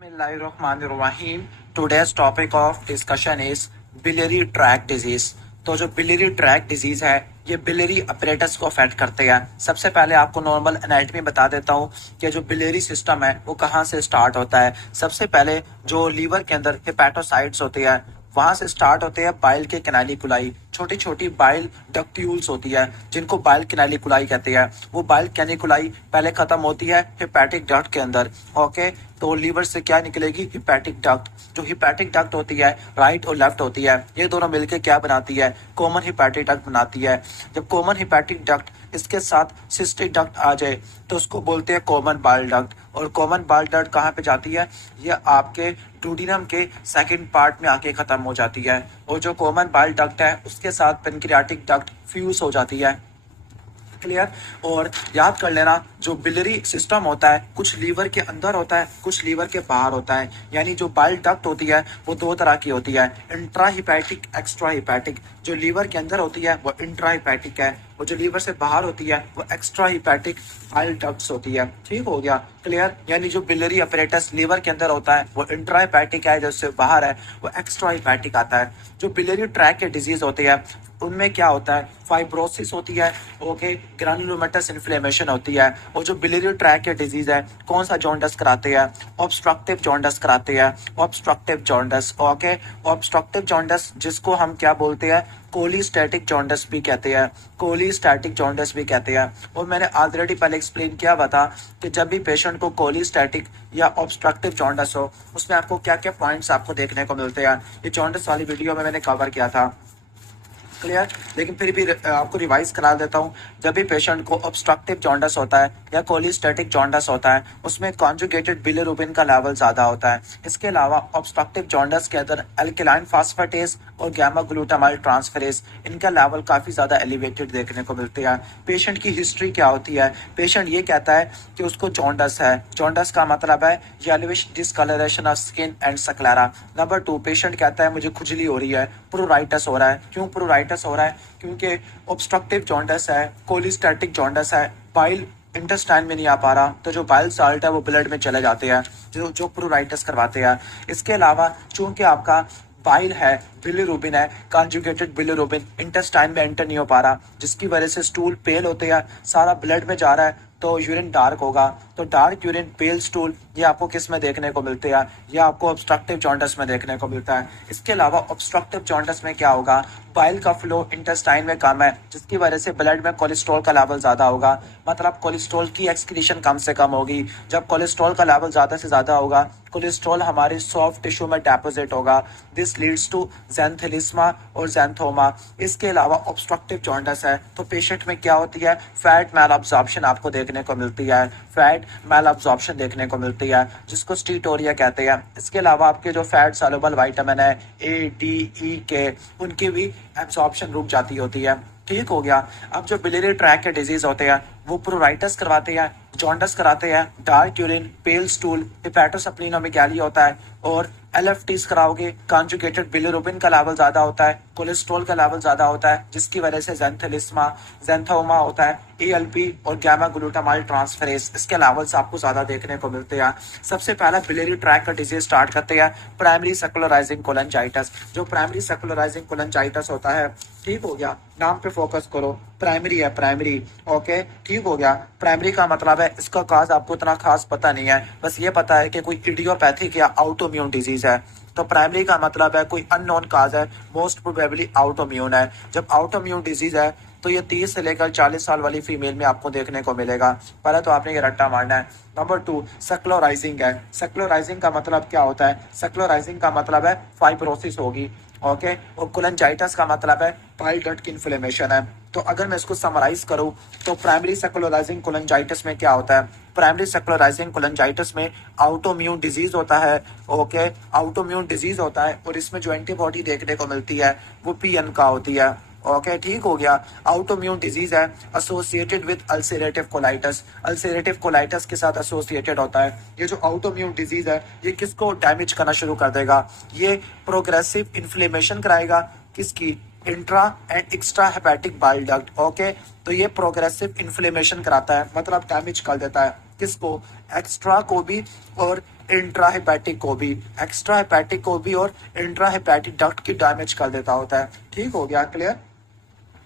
बिस्मिल्लाहिर्रहमानिर्रहीम। Today's topic of discussion is biliary tract disease। तो जो बिलियरी ट्रैक डिजीज है ये बिलियरी अपरेटस को अफेक्ट करते हैं। सबसे पहले आपको नॉर्मल एनाटॉमी बता देता हूँ कि जो बिलियरी सिस्टम है वो कहाँ से स्टार्ट होता है। सबसे पहले जो लीवर के अंदर हेपेटोसाइट्स होती है वहां से स्टार्ट होते हैं बाइल के कैनालिकुलाई। छोटी छोटी बाइल डक्ट्यूल्स होती है जिनको बाइल कैनालिकुलाई कहते हैं। वो बाइल कैनिकुलाई पहले खत्म होती है हिपैटिक डक्ट के अंदर। ओके, तो लीवर से क्या निकलेगी? Hepatic duct. जो हिपैटिक डक्ट होती है राइट और लेफ्ट होती है, ये दोनों मिलकर क्या बनाती है? कॉमन हिपैटिक डक्ट बनाती है। जब कॉमन हिपैटिक डक्ट इसके साथ सिस्टिक डक्ट आ जाए तो उसको बोलते हैं कॉमन बाइल डक्ट। और कॉमन बाइल डक्ट कहाँ पे जाती है? ये आपके डूडिनम के सेकंड पार्ट में आके खत्म हो जाती है। और जो कॉमन बाइल डक्ट है उसके साथ पेनक्रियाटिक डक्ट फ्यूज हो जाती है। क्लियर? और याद कर लेना जो बिलियरी सिस्टम होता है कुछ लीवर के अंदर होता है, कुछ लीवर के बाहर होता है। यानी जो बाइल डक्ट होती है वो दो तरह की होती है, इंट्रा हिपैटिक, एक्स्ट्रा हिपैटिक। जो लीवर के अंदर होती है वो इंट्रा हिपैटिक है और जो लीवर से बाहर होती है वो एक्स्ट्रा हिपैटिक बाइल डक्ट्स होती है। ठीक हो गया? क्लियर? यानी जो बिलियरी अपरेटस लीवर के अंदर होता है वो इंट्रा हिपैटिक है, जो से बाहर है वो एक्स्ट्रा हिपैटिक आता है। जो बिलियरी ट्रैक के डिजीज होती है उनमें क्या होता है? फाइब्रोसिस होती है, ओके, ग्रैन्युलोमेटस इन्फ्लेमेशन होती है। और जो बिलियरी ट्रैक के डिजीज है कौन सा जॉन्डस कराते हैं? ऑब्स्ट्रक्टिव जॉन्डस कराते हैं। Obstructive jaundice, okay, obstructive jaundice जिसको हम क्या बोलते हैं? कोलिस्टैटिक जॉन्डस भी कहते हैं, कोलिस्टैटिक जॉन्डस भी कहते हैं। और मैंने ऑलरेडी पहले एक्सप्लेन किया हुआ था कि जब भी पेशेंट को कोलिस्टैटिक या ऑब्स्ट्रक्टिव जॉन्डस हो उसमें आपको क्या क्या पॉइंट्स आपको देखने को मिलते हैं। ये जॉन्डस वाली वीडियो में मैंने कवर किया था। क्लियर? लेकिन फिर भी आपको रिवाइज करा देता हूँ। जब भी पेशेंट को ऑब्स्ट्रक्टिव जॉन्डस होता है या कोलिस्टैटिक जॉन्डस होता है उसमें कॉन्जुगेटेड बिलिरुबिन का लेवल ज्यादा होता है। इसके अलावा ऑब्स्ट्रक्टिव जॉन्डस के अंदर एल्केलाइन फास्फेटेज और गैमा ग्लूटामाइल ट्रांसफरेज इनका लेवल काफी ज्यादा एलिवेटेड देखने को मिलते हैं। पेशेंट की हिस्ट्री क्या होती है? पेशेंट ये कहता है कि उसको जॉन्डस है। जॉन्डस का मतलब है yellowish discoloration of skin and sclera. Number 2, patient कहता है मुझे खुजली हो रही है, प्रूराइटस हो रहा है। क्यों प्रूराइटस हो रहा है? क्योंकि ऑब्स्ट्रक्टिव जॉन्डस है, कोलिस्टैटिक जॉन्डस है, बाइल इंटेस्टाइन में नहीं आ पा रहा, तो जो बाइल साल्ट है वो ब्लड में चले जाते हैं, जो प्रूराइटस करवाते हैं। इसके अलावा चूंकि आपका बाइल है, बिलिरुबिन है, कॉन्जुगेटेड बिलिरुबिन इंटेस्टाइन में एंटर नहीं हो पा रहा, जिसकी वजह से स्टूल पेल होते हैं, सारा ब्लड में जा रहा है तो यूरिन डार्क होगा। तो डार्क यूरिन, पेल स्टूल, ये आपको किस में देखने को मिलते हैं? ये आपको ऑब्स्ट्रक्टिव जॉन्डस में देखने को मिलता है। इसके अलावा ऑब्स्ट्रक्टिव जॉन्डस में क्या होगा? बाइल का फ्लो इंटेस्टाइन में कम है, जिसकी वजह से ब्लड में कोलेस्ट्रॉल का लेवल ज्यादा होगा। मतलब कोलेस्ट्रॉल की एक्सक्रीशन कम से कम होगी। जब कोलेस्ट्रॉल का लेवल ज्यादा से ज्यादा होगा, कोलेस्ट्रॉल हमारे सॉफ्ट टिश्यू में डेपोजिट होगा। दिस लीड्स टू ज़ैंथेलिस्मा और ज़ैंथोमा। इसके अलावा ऑब्स्ट्रक्टिव जॉन्डस है तो पेशेंट में क्या होती है? फैट मैल अब्जॉर्प्शन आपको देखने को मिलती है। फैट मैल अब्जॉर्प्शन देखने को मिलती है जिसको स्टीटोरिया कहते हैं। इसके अलावा आपके जो फैट सॉल्युबल विटामिन है ए, डी, ई, के, उनकी भी एब्जॉर्प्शन रुक जाती होती है। ठीक हो गया? अब जो बिलियरी ट्रैक के डिजीज होते हैं वो प्रूराइटस करवाते हैं, जॉन्डस कराते हैं, डार्क यूरिन, पेल स्टूल, हिपैटोसप्लीनोमेगाली होता है। और एलएफटीज कराओगे, कॉन्जुगेटेड बिलिरुबिन का लेवल ज्यादा होता है, कोलेस्ट्रॉल का लेवल ज्यादा होता है, जिसकी वजह से ज़ैंथेलिस्मा, ज़ैंथोमा होता है, एएलपी और गैमा ग्लूटामाइल ट्रांसफरेज, इसके लेवल्स आपको ज्यादा देखने को मिलते हैं। सबसे पहला बिलियरी ट्रैक का डिजीज स्टार्ट करते हैं प्राइमरी सेक्युलराइजिंग कोलेंजाइटिस। जो प्राइमरी सेक्युलराइजिंग कोलेंजाइटिस होता है, ठीक हो गया, नाम पे फोकस करो, प्राइमरी है, प्राइमरी, ओके, ठीक हो गया। प्राइमरी का मतलब है इसका काज आपको इतना खास पता नहीं है, बस ये पता है कि कोई इडियोपैथिक या आउटोम्यून डिजीज है। तो प्राइमरी का मतलब है कोई अननोन काज है, मोस्ट प्रोबेबली आउटोम्यून है। जब आउटोम्यून डिजीज है तो ये 30 से लेकर 40 साल वाली फीमेल में आपको देखने को मिलेगा। पहले तो आपने ये रट्टा मारना है। नंबर 2, सेक्लोराइजिंग है। सेक्लोराइजिंग का मतलब क्या होता है? सेक्लोराइजिंग का मतलब है फाइब्रोसिस होगी, ओके। और कोलेंजाइटिस का मतलब है बाइल डक्ट की इन्फ्लेमेशन है। तो अगर मैं इसको समराइज करूं तो प्राइमरी सेक्युलराइजिंग कोलेंजाइटिस में क्या होता है? प्राइमरी सेक्युलराइजिंग कोलेंजाइटिस में आउटोम्यून डिजीज होता है, ओके, आउटोम्यून डिजीज होता है। और इसमें जो एंटीबॉडी देखने को मिलती है वो पीएन का होती है, ओके, ठीक हो गया। आउटोम्यून डिजीज है associated with ulcerative colitis. Ulcerative colitis के साथ एसोसिएटेड होता है। ये जो आउटोम्यून डिजीज है ये किसको डैमेज करना शुरू कर देगा? ये प्रोग्रेसिव इन्फ्लेमेशन कराएगा, किसकी? Intra and extra hepatic bile duct, okay. तो ये प्रोग्रेसिव इन्फ्लेमेशन कराता है, मतलब डैमेज कर देता है, किसको? एक्स्ट्रा को भी और इंट्रा हेपेटिक को भी, एक्स्ट्रा हेपेटिक को भी और इंट्रा हेपेटिक डक्ट की डैमेज कर देता होता है। ठीक हो गया, क्लियर।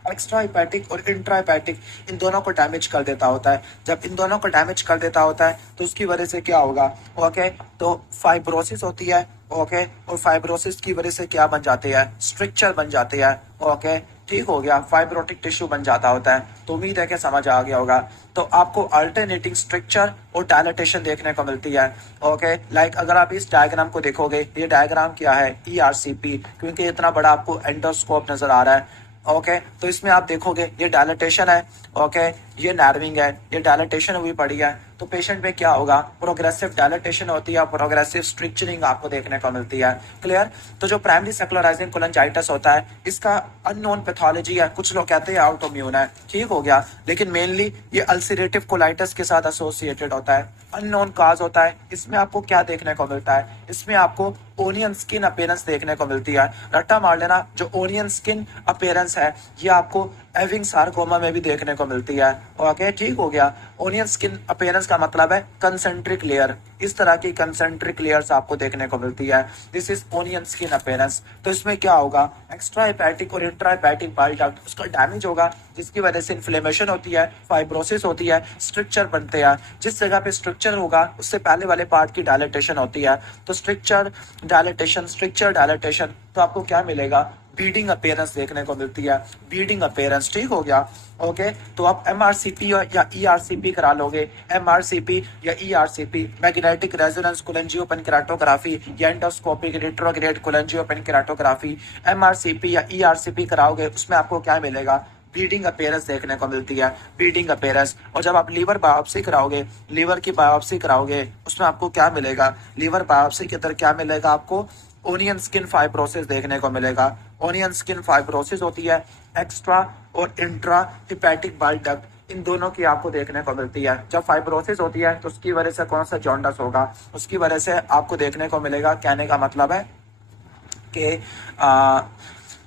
एक्स्ट्रा हेपेटिक और इंट्रा हेपेटिक इन दोनों को डैमेज कर देता होता है। जब इन दोनों को डैमेज कर देता होता है तो उसकी वजह से क्या होगा, ओके, तो फाइब्रोसिस होती है, ओके, और फाइब्रोसिस की वजह से क्या बन जाती है, स्ट्रक्चर बन जाती है, ओके, ठीक हो गया, फाइब्रोटिक टिश्यू बन जाता होता है। तो उम्मीद है कि समझ आ गया होगा। तो आपको अल्टरनेटिंग स्ट्रक्चर और डायलेटेशन देखने को मिलती है, ओके। लाइक अगर आप इस डायग्राम को देखोगे, ये डायग्राम क्या है, ERCP, क्योंकि इतना बड़ा आपको एंडोस्कोप नजर आ रहा है, ओके। तो इसमें आप देखोगे ये डायलेटेशन है, ओके, ये नर्विंग है, ये डायलेटेशन हुई पड़ी है। तो पेशेंट में क्या होगा, प्रोग्रेसिव डायलेटेशन होती है, प्रोग्रेसिव स्ट्रिक्चरिंग आपको देखने को मिलती है, क्लियर। तो जो प्राइमरी सेक्युलराइजिंग कोलेंजाइटिस होता है, इसका अननोन पैथोलॉजी है, कुछ लोग कहते हैं ऑटोइम्यून है, ठीक हो गया, लेकिन मेनली ये अल्सरेटिव कोलाइटिस के साथ एसोसिएटेड होता है, अननोन काज होता है। इसमें आपको क्या देखने को मिलता है, इसमें आपको ओनियन स्किन अपीयरेंस देखने को मिलती है। रट्टा मार लेना, जो ओनियन स्किन अपीयरेंस है ये आपको एविंग सार्कोमा में भी देखने को मिलती है, ओके, ठीक हो गया। ओनियन स्किन अपीयरेंस का मतलब है कंसेंट्रिक लेयर, इस तरह की कंसेंट्रिक लेयर्स आपको देखने को मिलती है, this is onion skin appearance. तो इसमें क्या होगा, एक्स्ट्रा हेपेटिक और इंट्रा हेपेटिक बाइल डक्ट उसका डैमेज होगा, जिसकी वजह से इन्फ्लेमेशन होती है, फाइब्रोसिस होती है, स्ट्रक्चर बनते हैं। जिस जगह पे स्ट्रक्चर होगा उससे पहले वाले पार्ट की डायलेटेशन होती है, तो स्ट्रक्चर डायलेटेशन, स्ट्रक्चर डायलेटेशन, तो आपको क्या मिलेगा, बीडिंग अपीयरेंस देखने को मिलती है, बीडिंग अपीयरेंस, ठीक हो गया, ओके। तो आप MRCP या ERCP करा लोगे, MRCP या ERCP, मैग्नेटिक रेजोनेंस कोलेंजियोपेनकेराटोग्राफी या एंडोस्कोपिक रिट्रोग्रेड कोलेंजियोपेनकेराटोग्राफी, MRCP या ERCP कराओगे, उसमें आपको क्या मिलेगा, ब्लीडिंग अपीयरेंस देखने को मिलती है, ब्लीडिंग अपीयरेंस। और जब आप लीवर बायोप्सी कराओगे, लीवर की बायोप्सी कराओगे, उसमें आपको क्या मिलेगा, लीवर बायोप्सी के अंदर क्या मिलेगा आपको, ओनियन स्किन फाइब्रोसिस देखने को मिलेगा। ओनियन स्किन फाइब्रोसिस होती है, एक्स्ट्रा और इंट्रा हिपैटिक बाइल डक्ट इन दोनों की आपको देखने को मिलती है। जब फाइब्रोसिस होती है तो उसकी वजह से कौन सा जॉन्डस होगा, उसकी वजह से आपको देखने को मिलेगा, कहने का मतलब है कि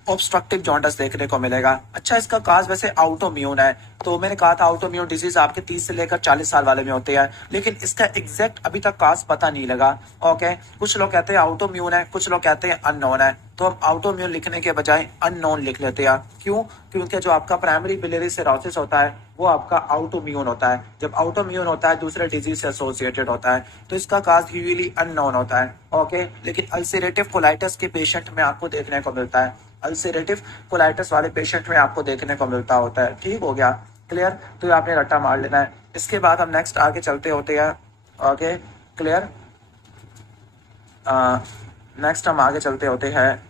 ऑब्स्ट्रक्टिव जॉन्डस देखने को मिलेगा। अच्छा, इसका काज वैसे आउटोम्यून है, तो मैंने कहा था आउटोम्यून डिजीज आपके 30 से लेकर 40 साल वाले में होते हैं, लेकिन इसका एग्जैक्ट अभी तक काज पता नहीं लगा, ओके। कुछ लोग कहते हैं आउटोम्यून है, कुछ लोग कहते हैं अननोन है, तो हम आउटोम्यून लिखने के बजाय अननोन लिख लेते हैं। क्यों, क्योंकि जो आपका प्राइमरी बिलियरी सिरोसिस होता है वो आपका आउटोम्यून होता है। जब आउटोम्यून होता है दूसरे डिजीज से एसोसिएटेड होता है, तो इसका काज यूजुअली अननोन होता है, ओके। लेकिन अल्सरेटिव कोलाइटिस के पेशेंट में आपको देखने को मिलता है, अल्सरेटिव कोलाइटिस वाले पेशेंट में आपको देखने को मिलता होता है, ठीक हो गया, क्लियर। तो ये आपने रट्टा मार लेना है। इसके बाद हम नेक्स्ट आगे चलते होते हैं, ओके, क्लियर। नेक्स्ट हम आगे चलते होते हैं,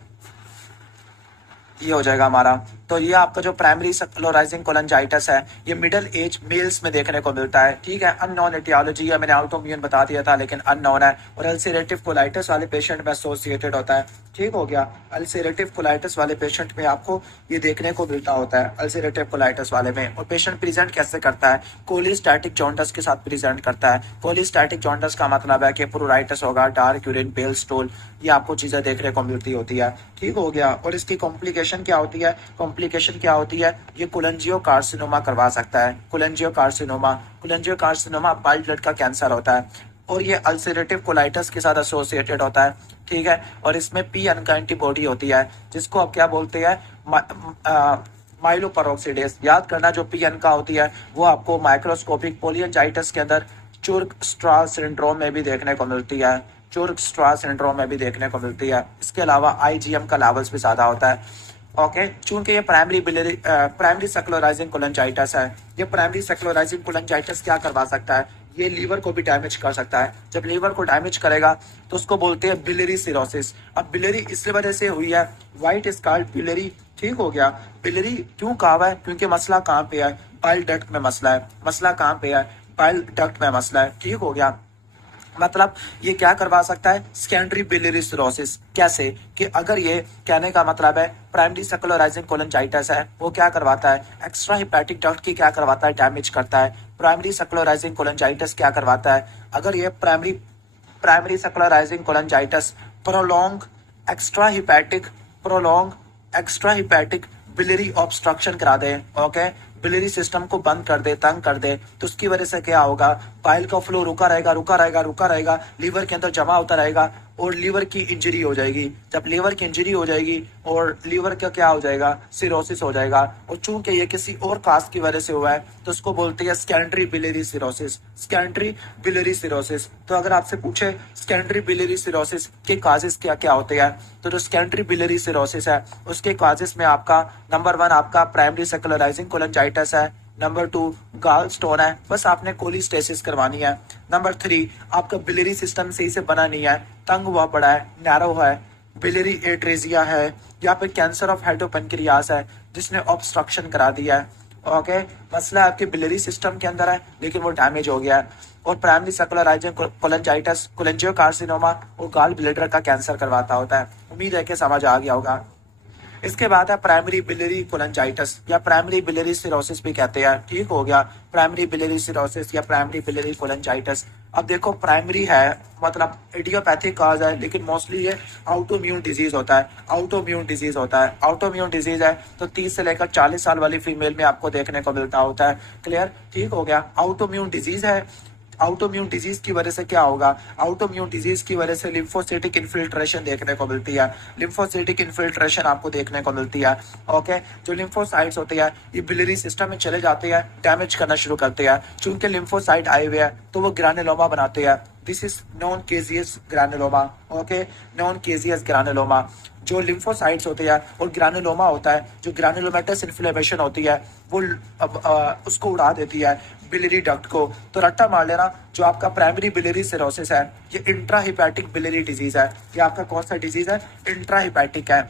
ये हो जाएगा हमारा। तो ये आपका जो प्राइमरी सेक्युलराइजिंग कोलेंजाइटिस है ये मिडिल एज मेल्स में देखने को मिलता है, ठीक है। अननोन एटियोलॉजी है, मैंने आउटोइम्यून बता दिया था लेकिन अननोन है, और अल्सरेटिव कोलाइटिस वाले पेशेंट में एसोसिएटेड होता है, ठीक हो गया। अल्सरेटिव कोलाइटिस वाले पेशेंट में आपको ये देखने को मिलता होता है, अल्सरेटिव कोलाइटिस वाले में। और पेशेंट प्रेजेंट कैसे करता है, कोलिस्टैटिक जॉन्डस के साथ प्रेजेंट करता है। कोलिस्टैटिक जॉन्डस का मतलब है कि प्रूराइटिस होगा, डार्क यूरिन, पेल स्टूल, ये आपको चीजें देखने को मिलती होती है, ठीक हो गया। और इसकी कॉम्प्लिकेशन क्या होती है, कॉम्प्लिकेशन क्या होती है, ये कोलेंजियो कार्सिनोमा करवा सकता है, कोलेंजियो कार्सिनोमा। कोलेंजियो कार्सिनोमा बाइल ब्लड का कैंसर होता है और ये अल्सरेटिव कोलाइटिस के साथ एसोसिएटेड होता है, ठीक है। और इसमें PN का एंटीबॉडी होती है, जिसको आप क्या बोलते हैं, माइलोपेरोक्सिडेस। याद करना, जो PN का होती है वो आपको माइक्रोस्कोपिक पोलियंजाइटिस के अंदर चुर्क-स्ट्राल सिंड्रोम में भी देखने को मिलती है, चुर्क-स्ट्राल सिंड्रोम में भी देखने को मिलती है। इसके अलावा IgM का लेवल्स भी ज्यादा होता है, ओके। चूंकि ये प्राइमरी सेक्युलराइजिंग कोलेंजाइटिस है, ये प्राइमरी सेक्युलराइजिंग कोलेंजाइटिस क्या करवा सकता है, ये लीवर को भी डैमेज कर सकता है। जब लीवर को डैमेज करेगा तो उसको बोलते हैं बिलियरी सिरोसिस। अब बिलियरी इस वजह से हुई है, व्हाइट इज कॉल्ड बिलियरी, ठीक हो गया। बिलियरी क्यों कहा हुआ है, क्योंकि मसला कहाँ पे है, बाइल डक्ट में मसला है। मसला कहाँ पे है, बाइल डक्ट में मसला है, ठीक हो गया। मतलब ये क्या करवा सकता है, सेकेंडरी बिलियरी सिरोसिस। कैसे, कि अगर ये, कहने का मतलब है प्राइमरी सेक्युलराइजिंग कोलेंजाइटिस है वो क्या करवाता है, एक्स्ट्रा हिपैटिक डक्ट की क्या करवाता है, डैमेज करता है। प्राइमरी सेक्युलराइजिंग कोलेंजाइटिस क्या करवाता है, अगर ये primary sclerosing cholangitis prolong extra hepatic biliary obstruction करा दे, ओके, बिलियरी सिस्टम को बंद कर दे, तंग कर दे, तो उसकी वजह से क्या होगा, बाइल का फ्लो रुका रहेगा, रुका रहेगा, रुका रहेगा, लीवर के अंदर जमा होता रहेगा और लीवर की इंजरी हो जाएगी। जब लीवर की इंजरी हो जाएगी और लीवर का क्या हो जाएगा, सिरोसिस हो जाएगा। और चूंकि ये किसी और काज की वजह से हुआ है तो उसको बोलते हैं secondary biliary cirrhosis, secondary biliary cirrhosis. तो अगर आपसे पूछे सेकेंडरी बिलियरी सिरोसिस के काजेस क्या क्या होते हैं, तो जो सेकेंडरी बिलियरी सिरोसिस है उसके काजेस में आपका नंबर 1 आपका प्राइमरी सेकुलराइजिंग कोलेंजाइटिस है, नंबर 2 गाल स्टोन है, बस आपने कोलिस्टेसिस करवानी है। नंबर 3 आपका बिलियरी सिस्टम सही से बना नहीं है, तंग हुआ पड़ा है, नैरो है, बिलियरी एट्रेजिया है, या फिर कैंसर ऑफ हेडोपेनक्रियास है जिसने ऑब्स्ट्रक्शन करा दिया है। ओके, मसला आपके बिलियरी सिस्टम के अंदर है लेकिन वो डैमेज हो गया है। और प्राइमरी सेकुलराइजिंग कोलेंजाइटिस कोलेंजियोकार्सिनोमा और गाल ब्लैडर का कैंसर करवाता होता है। उम्मीद है कि समझ आ गया होगा। इसके बाद है प्राइमरी बिलियरी कोलेंजाइटिस या प्राइमरी बिलियरी सिरोसिस भी कहते हैं। ठीक हो गया, प्राइमरी बिलियरी सिरोसिस या प्राइमरी बिलियरी कोलेंजाइटिस। अब देखो प्राइमरी है मतलब इडियोपैथिक काज है, लेकिन मोस्टली ये आउटोम्यून डिजीज होता है, आउटोम्यून डिजीज होता है। आउटोम्यून डिजीज है तो 30 से लेकर 40 साल वाली फीमेल में आपको देखने को मिलता होता है। क्लियर, ठीक हो गया, आउटोम्यून डिजीज है। आउटोम्यून डिजीज की वजह से क्या होगा, आउटोम्यून डिजीज की वजह से लिम्फोसिटिक इन्फिल्ट्रेशन देखने को मिलती है, लिम्फोसिटिक इन्फिल्ट्रेशन आपको देखने को मिलती है। ओके, जो लिम्फोसाइट्स होते हैं ये बिलियरी सिस्टम में चले जाते हैं, डैमेज करना शुरू करते हैं। चूंकि लिम्फोसाइट आए हुए हैं तो वो ग्रानुलोमा बनाते हैं। This is non caseous granuloma. Okay, non caseous granuloma. जो लिम्फोसाइट्स होते हैं और ग्रानुलोमा होता है, जो ग्रानुलोमेटस इन्फ्लेमेशन होती है वो उसको उड़ा देती है बिलियरी डक्ट को। तो रट्टा मार लेना, जो आपका प्राइमरी बिलियरी सिरोसिस है ये इंट्राहिपैटिक बिलियरी डिजीज है। ये आपका कौन सा डिजीज है, इंट्राहिपैटिक है।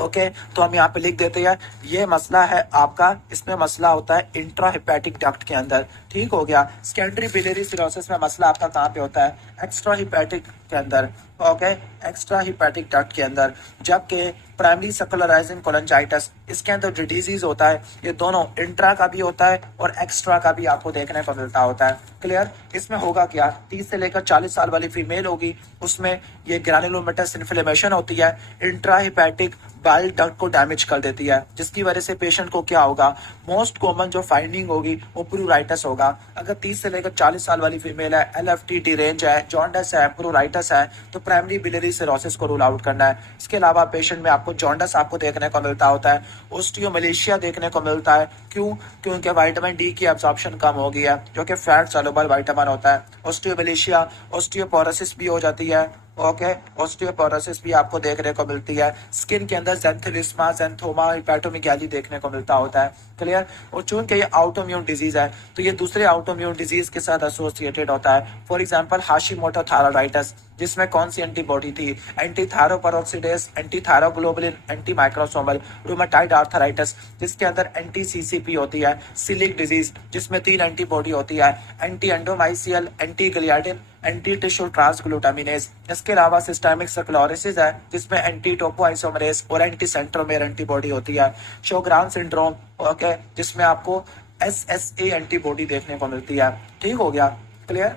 ओके, तो हम यहाँ पे लिख देते हैं ये मसला है आपका, इसमें मसला होता है इंट्राहिपैटिक डक्ट के अंदर। ठीक हो गया, सेकेंडरी बिलियरी सिरोसिस में मसला आपका कहाँ पे होता है, एक्स्ट्रा हिपैटिक के अंदर। ओके, एक्स्ट्रा हिपैटिक डक्ट के अंदर। जबकि प्राइमरी सेकुलराइजिंग कोलेंजाइटिस इसके अंदर जो डिजीज होता है ये दोनों इंट्रा का भी होता है और एक्स्ट्रा का भी आपको देखने को मिलता होता है। क्लियर, इसमें होगा क्या, 30 से लेकर 40 साल वाली फीमेल होगी, उसमें ये ग्रैनुलोमेटस इन्फ्लेमेशन होती है, इंट्राहिपैटिक बाइल डक्ट को डैमेज कर देती है, जिसकी वजह से पेशेंट को क्या होगा, मोस्ट कॉमन जो फाइंडिंग होगी वो प्लूराइटिस होगा। अगर 30 से लेकर 40 साल वाली फीमेल है, LFT डिरेंज है, जॉन्डिस है, प्लूराइटिस है, तो प्राइमरी बिलियरी सिरोसिस को रूल आउट करना है। इसके अलावा पेशेंट में आपको जॉन्डिस आपको देखने को मिलता होता है, ओस्टियोमलेशिया देखने को मिलता है। क्यों, क्योंकि विटामिन डी की एब्जॉर्प्शन कम हो गई है, जो कि फैट सॉल्युबल विटामिन होता है। ओस्टियोमलेशिया, ओस्टियोपोरोसिस भी हो जाती है। ओके, ऑस्टियोपोरोसिस भी आपको देखने को मिलती है। स्किन के अंदर ज़ैंथेलिस्मा, ज़ैंथोमा, हिपैटोमेगाली देखने को मिलता होता है। क्लियर, और चूंकि ये आउटोम्यून डिजीज है तो ये दूसरे आउटोम्यून डिजीज के साथ एसोसिएटेड होता है। फॉर एग्जांपल हाशिमोटो थायराइडाइटिस, जिसमें कौन सी एंटीबॉडी थी, anti thyroperoxidase, anti thyroglobulin, anti microsomal. Rheumatoid arthritis, जिसके अंदर एंटी CCP होती है। सिलिक डिजीज, जिसमें 3 एंटीबॉडी होती है, anti endomysial, anti gliadin, anti tissue transglutaminase. इसके अलावा सिस्टेमिक स्क्लेरोसिस है, जिसमें एंटी टोपोआइसोमरेज और एंटी सेंट्रोमेर एंटीबॉडी होती है। शोग्रान सिंड्रोम, ओके, जिसमें आपको SSA एंटीबॉडी देखने को मिलती है। ठीक हो गया, क्लियर,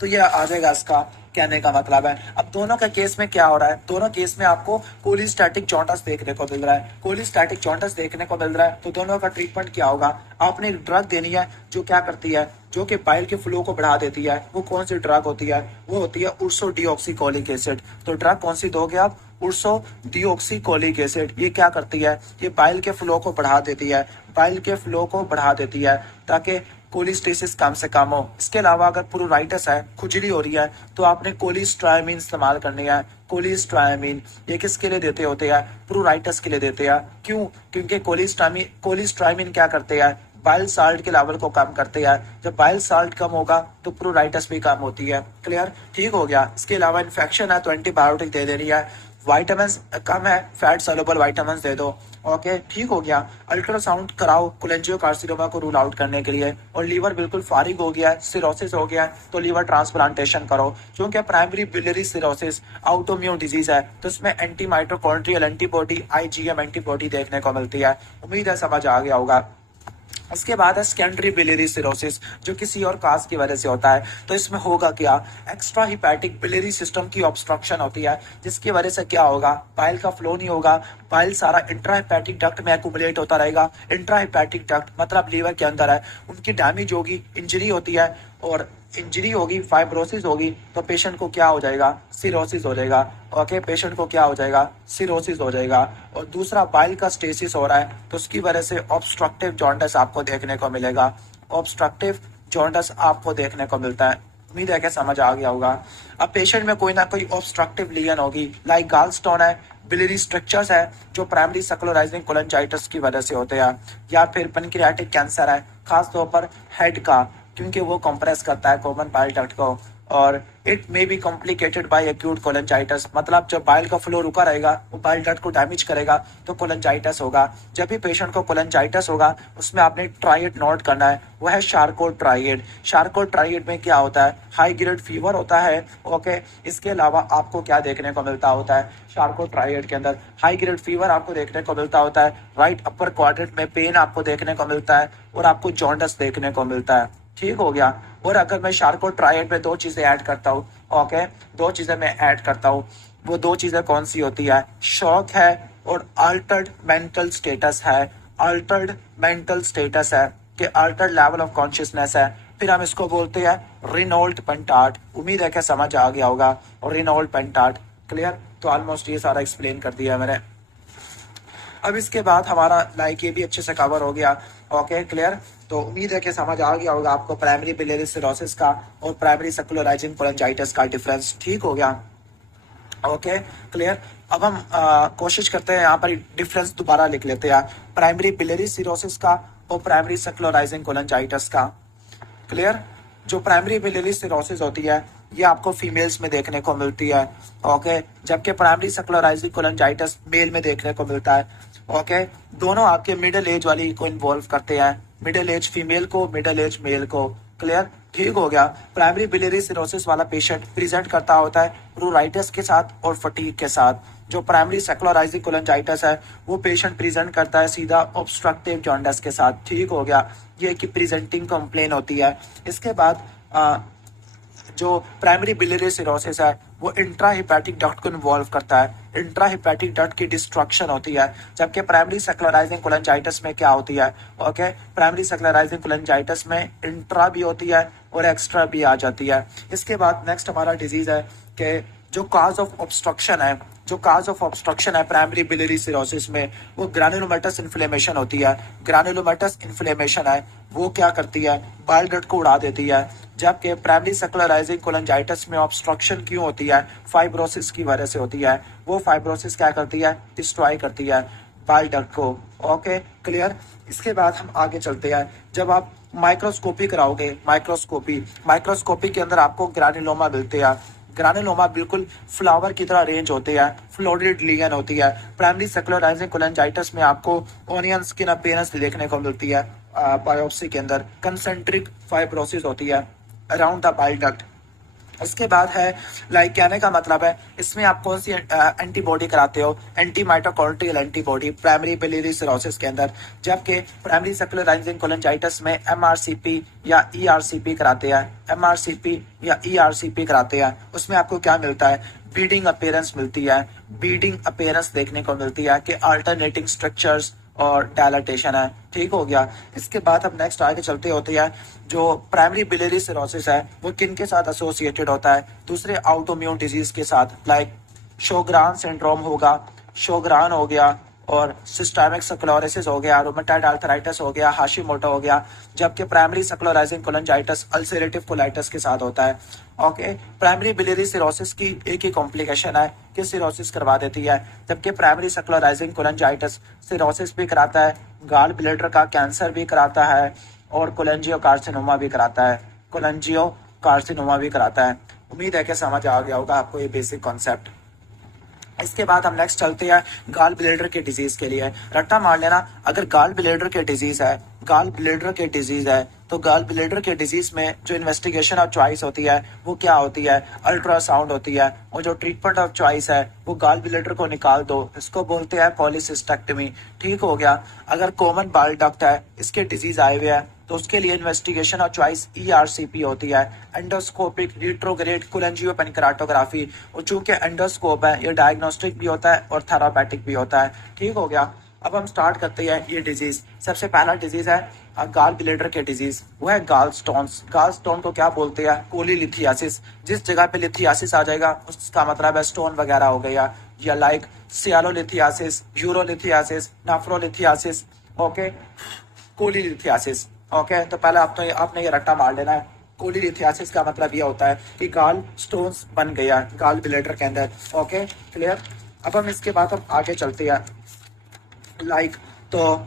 तो ये आ जाएगा इसका कहने का मतलब है। अब दोनों के केस में क्या हो रहा है, दोनों केस में आपको कोलिस्टैटिक जॉन्डिस देखने को मिल रहा है, कोलिस्टैटिक जॉन्डिस देखने को मिल रहा है। तो दोनों का ट्रीटमेंट क्या होगा, आपने एक ड्रग देनी है जो क्या करती है, जो कि बाइल के फ्लो को बढ़ा देती है। वो कौन सी ड्रग होती है, वो होती है उर्सोडिऑक्सीकोलिक एसिड। तो ड्रग कौन सी दोगे आप, उर्सोडिऑक्सीकोलिक एसिड। ये क्या करती है, ये बाइल के फ्लो को बढ़ा देती है, बाइल के फ्लो को बढ़ा देती है ताकि कोलिस्टेसिस कम से कम हो। इसके अलावा अगर प्लूराइटिस है, खुजली हो रही है, तो आपने कोलिस्ट्रायमीन इस्तेमाल करनी है। कोलिस्ट्रायमीन ये किसके लिए देते होते हैं, प्लूराइटिस के लिए देते हैं। क्यों, क्योंकि कोलिस्ट्रायमीन क्या करते हैं, बाइल साल्ट के लेवल को कम करते हैं। जब बाइल साल्ट कम होगा तो प्लूराइटिस भी कम होती है। क्लियर, ठीक हो गया। इसके अलावा इन्फेक्शन है तो एंटीबायोटिक दे देनी है। विटामिन कम है, फैट सॉल्युबल विटामिन दे दो। ओके, ठीक हो गया। अल्ट्रासाउंड कराओ कोलेंजियोकार्सिनोमा को रूल आउट करने के लिए। और लीवर बिल्कुल फारिग हो गया है, सिरोसिस हो गया है, तो लीवर ट्रांसप्लांटेशन करो। क्योंकि प्राइमरी बिलियरी सिरोसिस आउटोम्यून डिजीज है तो इसमें anti mitochondrial antibody, IgM antibody देखने को मिलती है। उम्मीद है समझ आ गया होगा। उसके बाद है सेकेंडरी बिलियरी सिरोसिस, जो किसी और काज की वजह से होता है। तो इसमें होगा क्या, एक्स्ट्रा हिपैटिक बिलियरी सिस्टम की ऑब्स्ट्रक्शन होती है, जिसकी वजह से क्या होगा, बाइल का फ्लो नहीं होगा, बाइल सारा इंट्रा हिपैटिक डक्ट में एक्यूमुलेट होता रहेगा। इंट्रा हिपैटिक डक्ट मतलब लीवर के अंदर है, उनकी डैमेज होगी, इंजरी होती है, और इंजरी होगी, फाइब्रोसिस होगी, तो पेशेंट को क्या हो जाएगा, सिरोसिस हो जाएगा। ओके, पेशेंट को क्या हो जाएगा, सिरोसिस हो जाएगा। और दूसरा, बाइल का स्टेसिस हो रहा है, तो उसकी वजह से ऑब्स्ट्रक्टिव जॉन्डिस आपको देखने को मिलेगा। ऑब्स्ट्रक्टिव जॉन्डिस आपको देखने को मिलता है। उम्मीद है कि समझ आ गया होगा। अब पेशेंट में कोई ना कोई ऑब्स्ट्रक्टिव लीजन होगी, लाइक गाल स्टोन है, बिलियरी स्ट्रक्चर्स है, जो प्राइमरी सैक्रोलाइजिंग कोलोंजाइटिस की वजह से होते हैं, या फिर पैनक्रियाटिक कैंसर है, खासतौर पर हेड का, क्योंकि वो कंप्रेस करता है कॉमन बाइल डक्ट को। और it may be complicated by acute cholangitis, मतलब जब बाइल का फ्लो रुका रहेगा वो बाइल डक्ट को डैमेज करेगा तो कोलोंजाइटिस होगा। जब भी पेशेंट को कोलोंजाइटिस होगा, उसमें आपने ट्राइएड नोट करना है, वो है शार्कोट ट्राइएड। शार्कोट ट्राइएड में क्या होता है, हाई ग्रेड फीवर होता है। ओके, इसके अलावा आपको क्या देखने को मिलता होता है, शार्कोट ट्राइएड के अंदर हाई ग्रेड फीवर आपको देखने को मिलता होता है, राइट अपर क्वाड्रेंट में पेन आपको देखने को मिलता है, और आपको जॉन्डिस देखने को मिलता है। ठीक हो गया। और अगर मैं शार्कोट ट्राइएड में दो चीजें ऐड करता हूँ, ओके, दो चीजें मैं ऐड करता हूँ, वो दो चीजें कौन सी होती है, शॉक है और अल्टर्ड मेंटल स्टेटस है। अल्टर्ड मेंटल स्टेटस है कि अल्टर्ड लेवल ऑफ कॉन्शियसनेस है, फिर हम इसको बोलते हैं रिनोल्ड पेंटार्ट। उम्मीद है कि समझ आ गया होगा। और रिनोल्ड पेंटार्ट, क्लियर। तो ऑलमोस्ट ये सारा एक्सप्लेन कर दिया मैंने। अब इसके बाद हमारा लाइक ये भी अच्छे से कवर हो गया। Okay, clear. तो उम्मीद है कि समझ आ गया होगा आपको प्राइमरी बिलियरी सिरोसिस का और प्राइमरी सैक्रोलाइजिंग कोलोंजाइटिस का डिफरेंस। ठीक हो गया। Okay, clear. अब हम कोशिश करते हैं यहाँ पर डिफरेंस दोबारा लिख लेते हैं, प्राइमरी बिलियरी सिरोसिस का और प्राइमरी सैक्रोलाइजिंग कोलोंजाइटिस का। क्लियर। जो प्राइमरी बिलियरी सिरोसिस होती है, ये आपको फीमेल्स में देखने को मिलती है। ओके, जबकि प्राइमरी सैक्रोलाइजिंग कोलोंजाइटिस मेल में देखने को मिलता है। ओके, दोनों आपके मिडिल एज वाली को इन्वॉल्व करते हैं, मिडिल एज फीमेल को, मिडिल एज मेल को। क्लियर, ठीक हो गया। प्राइमरी बिलियरी सिरोसिस वाला पेशेंट प्रेजेंट करता होता है प्रूराइटिस के साथ और फटीग के साथ। जो प्राइमरी सैक्रोलाइजिंग कोलोंजाइटिस है, वो पेशेंट प्रेजेंट करता है सीधा ऑब्स्ट्रक्टिव जॉन्डिस के साथ। ठीक हो गया, ये की प्रेजेंटिंग कंप्लेन होती है। इसके बाद जो प्राइमरी बिलियरी सिरोसिस है, वो इंट्रा हिपैटिक डक्ट को इन्वॉल्व करता है, इंट्रा हिपैटिक डक्ट की डिस्ट्रक्शन होती है। जबकि प्राइमरी सैक्रोलाइजिंग कोलोंजाइटिस में क्या होती है, ओके, प्राइमरी सैक्रोलाइजिंग कोलोंजाइटिस में इंट्रा भी होती है और एक्स्ट्रा भी आ जाती है। इसके बाद नेक्स्ट हमारा डिजीज है कि जो काज ऑफ ऑब्स्ट्रक्शन है, जो काज ऑफ ऑब्स्ट्रक्शन है प्राइमरी बिलियरी सिरोसिस में, वो ग्रैनुलोमेटस इन्फ्लेमेशन होती है। ग्रैनुलोमेटस इन्फ्लेमेशन है, वो क्या करती है, बाइल डक्ट को उड़ा देती है। जबकि प्राइमरी सैक्रोलाइजिंग कोलोंजाइटिस में ऑब्स्ट्रक्शन क्यों होती है, फाइब्रोसिस की वजह से होती है। वो फाइब्रोसिस क्या करती है, डिस्ट्रॉय करती है बाइल डक्ट को। Okay, clear. इसके बाद हम आगे चलते हैं। जब आप माइक्रोस्कोपी कराओगे, माइक्रोस्कोपी के अंदर आपको ग्रैनुलोमा मिलते हैं। ग्रैनुलोमा बिल्कुल फ्लावर की तरह रेंज होते हैं, फ्लोरिड लीगन होती है। प्राइमरी सैक्रोलाइजिंग कोलोंजाइटिस में आपको ओनियन स्किन अपीयरेंस देखने को मिलती है। बायोप्सी के अंदर कंसेंट्रिक फाइब्रोसिस होती है अराउंड द बाइल डक्ट। उसके बाद है, लाइक कहने का मतलब है, इसमें आप कौन सी एंटीबॉडी कराते हो, anti mitochondrial antibody primary biliary cirrhosis के अंदर। जबकि प्राइमरी सैक्रोलाइजिंग कोलोंजाइटिस में एमआरसीपी या ईआरसीपी कराते हैं, एमआरसीपी या ईआरसीपी कराते हैं। उसमें आपको क्या मिलता है, बीडिंग अपीयरेंस मिलती है, बीडिंग अपीयरेंस देखने को मिलती है कि अल्टरनेटिंग स्ट्रक्चर्स और डायलाटेशन है। ठीक हो गया। इसके बाद हम नेक्स्ट आगे चलते होते हैं। जो प्राइमरी बिलियरी सिरोसिस है, वो किन के साथ एसोसिएटेड होता है, दूसरे आउटोम्यून डिजीज के साथ, लाइक शोग्रान सिंड्रोम होगा, शोग्रान हो गया, और सिस्टेमिक स्क्लेरोसिस हो गया, रूमेटॉइड आर्थराइटिस हो गया, हाशिमोटो हो गया। जबकि प्राइमरी सैक्रोलाइजिंग कोलोंजाइटिस अल्सरेटिव कोलाइटिस के साथ होता है। ओके, प्राइमरी बिलियरी सिरोसिस की एक ही कॉम्प्लिकेशन है कि सिरोसिस करवा देती है, जबकि प्राइमरी सैक्रोलाइजिंग कोलोंजाइटिस सिरोसिस भी कराता है, गाल ब्लैडर का कैंसर भी कराता है, और कोलेंजियो कार्सिनोमा भी कराता है, कोलेंजियो कार्सिनोमा भी कराता है। उम्मीद है कि समझ आ गया होगा आपको ये बेसिक कॉन्सेप्ट। इसके बाद हम नेक्स्ट चलते हैं गाल ब्लैडर के डिजीज के लिए। रट्टा मार लेना, अगर गाल ब्लैडर के डिजीज है, गाल ब्लैडर के डिजीज है, तो गॉल ब्लैडर के डिजीज में जो इन्वेस्टिगेशन ऑफ चॉइस होती है वो क्या होती है, अल्ट्रासाउंड होती है। और जो ट्रीटमेंट ऑफ चॉइस है वो गॉल ब्लैडर को निकाल दो, इसको बोलते हैं पॉलीसिस्टेक्टमी। ठीक हो गया। अगर कॉमन बाइल डक्ट है, इसके डिजीज आए हुए हैं, तो उसके लिए इन्वेस्टिगेशन ऑफ चॉइस ERCP होती है, एंडोस्कोपिक रिट्रोग्रेड कोलेंजियोपेनक्राटोग्राफी। और चूंकि एंडोस्कोप है, ये डायग्नोस्टिक भी होता है और थेरापेटिक भी होता है। ठीक हो गया। अब हम स्टार्ट करते हैं ये डिजीज। सबसे पहला डिजीज है गॉल ब्लैडर के डिजीज, वो है गॉल स्टोन्स। गॉल स्टोन को क्या बोलते हैं, कोलीलिथियासिस। जिस जगह पे लिथियासिस आ जाएगा उसका मतलब है स्टोन वगैरह हो गया, या like sialolithiasis, urolithiasis, nephrolithiasis, okay, कोलीलिथियासिस। Okay, तो पहले आपने ये रट्टा मार लेना है। कोलीलिथियासिस का मतलब ये होता है कि गॉल स्टोन्स बन गया गॉल ब्लैडर के अंदर। Okay, clear. अब हम इसके बाद हम आगे चलते हैं। लाइक तो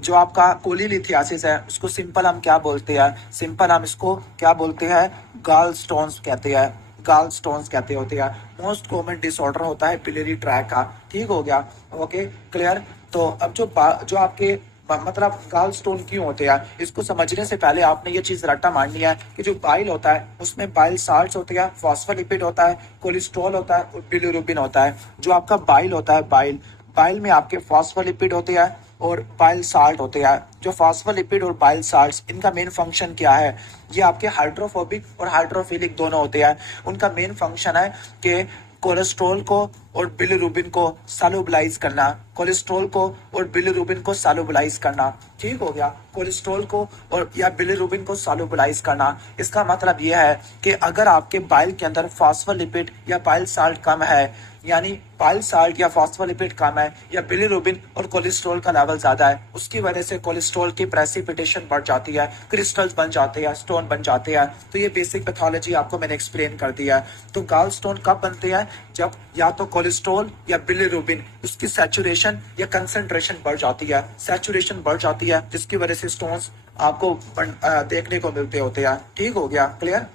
जो आपका कोलीलिथियासिस है उसको सिंपल हम क्या बोलते हैं, सिंपल हम इसको क्या बोलते हैं, गॉल स्टोन्स कहते हैं, गॉल स्टोन्स कहते होते हैं। मोस्ट कॉमन डिसऑर्डर होता है बिलियरी ट्रैक्ट का। ठीक हो गया। Okay, clear. तो अब जो आपके मतलब गॉल स्टोन क्यों होते हैं, इसको समझने से पहले आपने ये चीज रट्टा मारनी है कि जो बाइल होता है उसमें बाइल साल्ट्स होते हैं, फॉस्फोलिपिड होता है, कोलेस्ट्रॉल होता है और बिलिरुबिन होता है। जो आपका बाइल होता है, बाइल बाइल में आपके फॉस्फोलिपिड होते हैं और बाइल साल्ट होते हैं। जो फॉस्फोलिपिड और बाइल साल्ट्स, इनका मेन फंक्शन क्या है, ये आपके हाइड्रोफोबिक और हाइड्रोफिलिक दोनों होते हैं। उनका मेन फंक्शन है कि कोलेस्ट्रॉल को और बिलिरुबिन को सॉल्युबलाइज करना, कोलेस्ट्रॉल को और बिलिरुबिन को सॉल्युबलाइज करना। ठीक हो गया। कोलेस्ट्रॉल को और या बिलिरुबिन को सॉल्युबलाइज करना, इसका मतलब यह है कि अगर आपके बाइल के अंदर फॉस्फोलिपिड या बाइल साल्ट कम है, यानी बाइल साल्ट या फॉस्फोलिपिड कम है, या बिलिरुबिन और कोलेस्ट्रॉल का लेवल ज्यादा है, उसकी वजह से कोलेस्ट्रॉल की प्रेसिपिटेशन बढ़ जाती है, क्रिस्टल्स बन जाते हैं, स्टोन बन जाते हैं। तो ये बेसिक पैथोलॉजी आपको मैंने एक्सप्लेन कर दिया है। तो गॉल स्टोन कब बनते हैं, जब या तो कोलेस्ट्रॉल या बिलिरुबिन उसकी सैचुरेशन या कंसंट्रेशन बढ़ जाती है, सैचुरेशन बढ़ जाती है, जिसकी वजह से स्टोन्स आपको देखने को मिलते होते हैं। ठीक हो गया, क्लियर।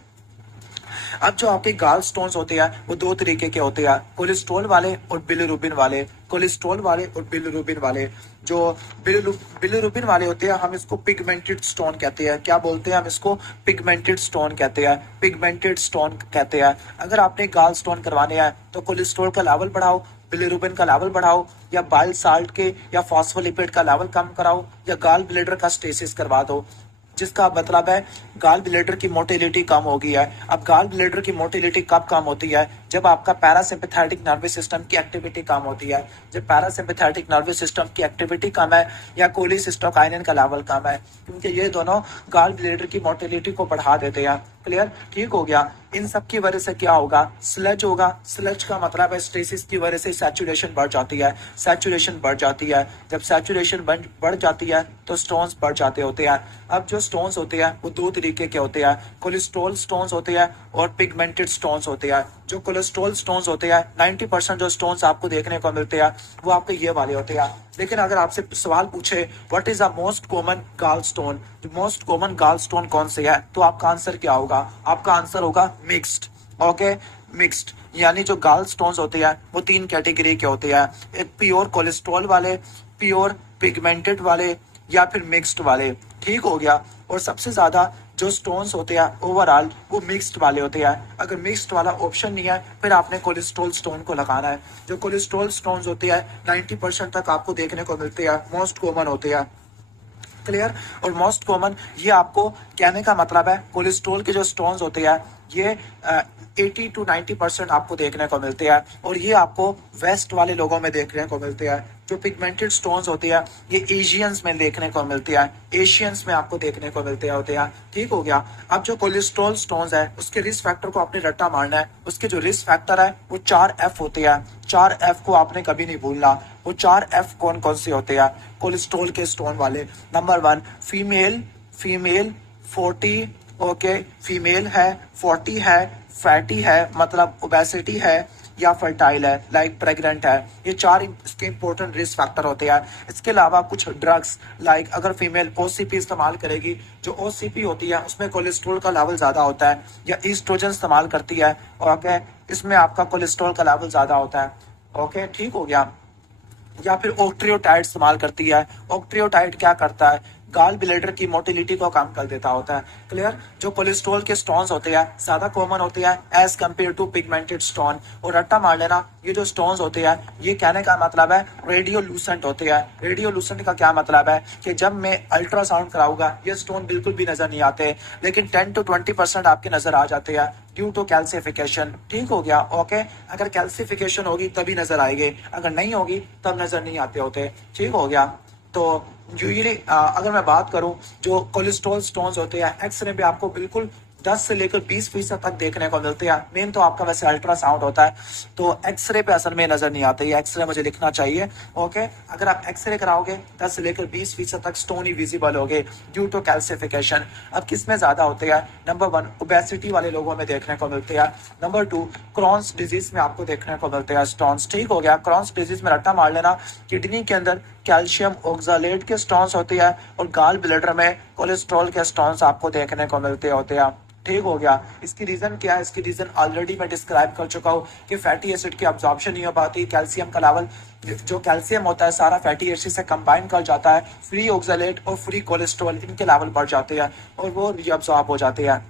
अब जो आपके गॉल स्टोन्स होते हैं वो दो तरीके के होते हैं, कोलेस्ट्रॉल वाले और बिलिरुबिन वाले। कोलेस्ट्रॉल वाले और बिलिरुबिन वाले, जो बिलिरुबिन वाले होते हैं हम इसको पिगमेंटेड स्टोन कहते हैं। क्या बोलते हैं हम इसको, पिगमेंटेड स्टोन कहते हैं, पिगमेंटेड स्टोन कहते हैं। अगर आपने गॉल स्टोन करवाने हैं तो कोलेस्ट्रॉल का लेवल बढ़ाओ, बिलिरुबिन का लेवल बढ़ाओ, या बाइल साल्ट के या फॉस्फोलिपिड का लेवल कम कराओ, या गॉल ब्लैडर का स्टेसिस करवा दो, जिसका मतलब है गॉल ब्लैडर की मोटिलिटी कम हो गई है। अब गॉल ब्लैडर की मोटिलिटी कब कम होती है, जब आपका पैरासिम्पैथेटिक नर्वस सिस्टम की एक्टिविटी कम होती है। जब पैरासिम्पैथेटिक नर्वस सिस्टम की एक्टिविटी कम है या कोलिसिस्टोकाइनिन का लेवल कम है, क्योंकि ये दोनों गॉल ब्लैडर की मोटिलिटी को बढ़ा देते हैं। क्लियर, ठीक हो गया। इन सब की वजह से क्या होगा, स्लज होगा। स्लज का मतलब है स्टेसिस की वजह से सैचुरेशन बढ़ जाती है, सैचुरेशन बढ़ जाती है। जब सैचुरेशन बढ़ जाती है तो स्टोन्स बढ़ जाते होते हैं। अब जो स्टोन्स होते हैं वो दो तरीके के होते हैं, कोलेस्ट्रॉल स्टोन्स होते हैं और पिगमेंटेड स्टोन्स होते हैं। जो कोलेस्ट्रॉल स्टोन्स होते हैं 90% जो स्टोन्स आपको देखने को मिलते हैं वो आपके ये वाले होते हैं। लेकिन अगर आपसे सवाल पूछे what is the most common gall stone, most common gall stone कौन से है, तो आपका आंसर क्या होगा, आपका आंसर होगा मिक्स्ड। ओके, मिक्स्ड, यानी जो गॉल स्टोन्स होते हैं वो तीन कैटेगरी के होते हैं, एक प्योर कोलेस्ट्रॉल वाले, प्योर पिगमेंटेड वाले, या फिर मिक्स्ड वाले। ठीक हो गया। और सबसे ज्यादा जो स्टोन्स होते हैं ओवरऑल वो मिक्स्ड वाले होते हैं। अगर मिक्स्ड वाला ऑप्शन नहीं है फिर आपने कोलेस्ट्रॉल स्टोन को लगाना है। जो कोलेस्ट्रॉल स्टोन्स होते हैं 90% तक आपको देखने को मिलते हैं, मोस्ट कॉमन होते हैं। क्लियर। और मोस्ट कॉमन, ये आपको कहने का मतलब है कोलेस्ट्रॉल के जो स्टोन्स होते हैं ये 80 to 90% आपको देखने को मिलते हैं, और ये आपको वेस्ट वाले लोगों में देखने को मिलते हैं। जो पिगमेंटेड स्टोन्स होती है ये एशियंस में देखने को मिलती है, एशियंस में आपको देखने को मिलते होते हैं। ठीक हो गया। अब जो कोलेस्ट्रॉल स्टोन्स है उसके रिस्क फैक्टर को आपने रट्टा मारना है। उसके जो रिस्क फैक्टर है वो 4F होते हैं। 4F को आपने कभी नहीं भूलना। वो 4F कौन कौन से होते हैं कोलेस्ट्रॉल के स्टोन वाले। नंबर 1, फीमेल 40, ओके, फीमेल है, 40 है, फैटी है मतलब ओबेसिटी है, या फर्टाइल है लाइक प्रेग्नेंट है। ये 4 इसके इंपॉर्टेंट रिस्क फैक्टर होते हैं। इसके अलावा कुछ ड्रग्स लाइक अगर फीमेल OCP इस्तेमाल करेगी, जो OCP होती है उसमें कोलेस्ट्रॉल का लेवल ज्यादा होता है, या ईस्ट्रोजन इस्तेमाल करती है, ओके, इसमें आपका कोलेस्ट्रॉल का लेवल ज्यादा होता है। ओके, ठीक हो गया। या फिर ऑक्ट्रियोटाइड इस्तेमाल करती है। ऑक्ट्रियोटाइड क्या करता है, गाल ब्लैडर की मोटिलिटी को कम कर देता होता है। क्लियर। जो कोलेस्ट्रॉल के स्टोन्स होते हैं ज्यादा कॉमन होते हैं as compare to pigmented stone. और रट्टा मार लेना, ये जो स्टोन्स होते हैं ये कहने का मतलब है रेडियोलूसेंट होते हैं। रेडियोलूसेंट का क्या मतलब है कि जब मैं अल्ट्रासाउंड कराऊंगा ये स्टोन बिल्कुल भी नजर नहीं आते, लेकिन 10 to 20% आपके नजर आ जाते हैं ड्यू टू कैल्सिफिकेशन। ठीक हो गया। ओके। अगर कैल्सिफिकेशन होगी तभी नजर आएंगे, अगर नहीं होगी तब नजर नहीं आते होते। ठीक हो गया। तो यूजली अगर मैं बात करूं जो कोलेस्ट्रॉल स्टोन्स होते हैं एक्सरे पे आपको बिल्कुल 10 से लेकर 20% तक देखने को मिलते हैं। मेन तो आपका वैसे अल्ट्रासाउंड होता है, तो एक्सरे पे असल में नजर नहीं आते। ये एक्सरे मुझे लिखना चाहिए। ओके। अगर आप एक्सरे कराओगे 10 से लेकर 20% तक स्टोन ही विजिबल होगे ड्यू टू कैल्सिफिकेशन। अब किस में ज्यादा होते हैं? नंबर 1 ओबेसिटी वाले लोगों में देखने को मिलते हैं। नंबर 2 क्रॉन्स डिजीज में आपको देखने को मिलते हैं स्टोन्स। ठीक हो गया। क्रॉन्स डिजीज में रट्टा मार लेना, किडनी के अंदर कैल्शियम ऑक्सालेट के स्टोन्स होते हैं और गाल ब्लैडर में कोलेस्ट्रॉल के स्टोन्स आपको देखने को मिलते होते हैं। ठीक हो गया। इसकी रीजन क्या है? इसकी रीजन ऑलरेडी मैं डिस्क्राइब कर चुका हूँ कि फैटी एसिड की अब्जॉर्प्शन नहीं हो पाती। कैल्शियम का लेवल, जो कैल्शियम होता है सारा फैटी एसिड से कंबाइन कर जाता है। फ्री ऑक्सालेट और फ्री कोलेस्ट्रॉल इनके लेवल बढ़ जाते हैं और वो रीअब्सॉर्ब हो जाते हैं।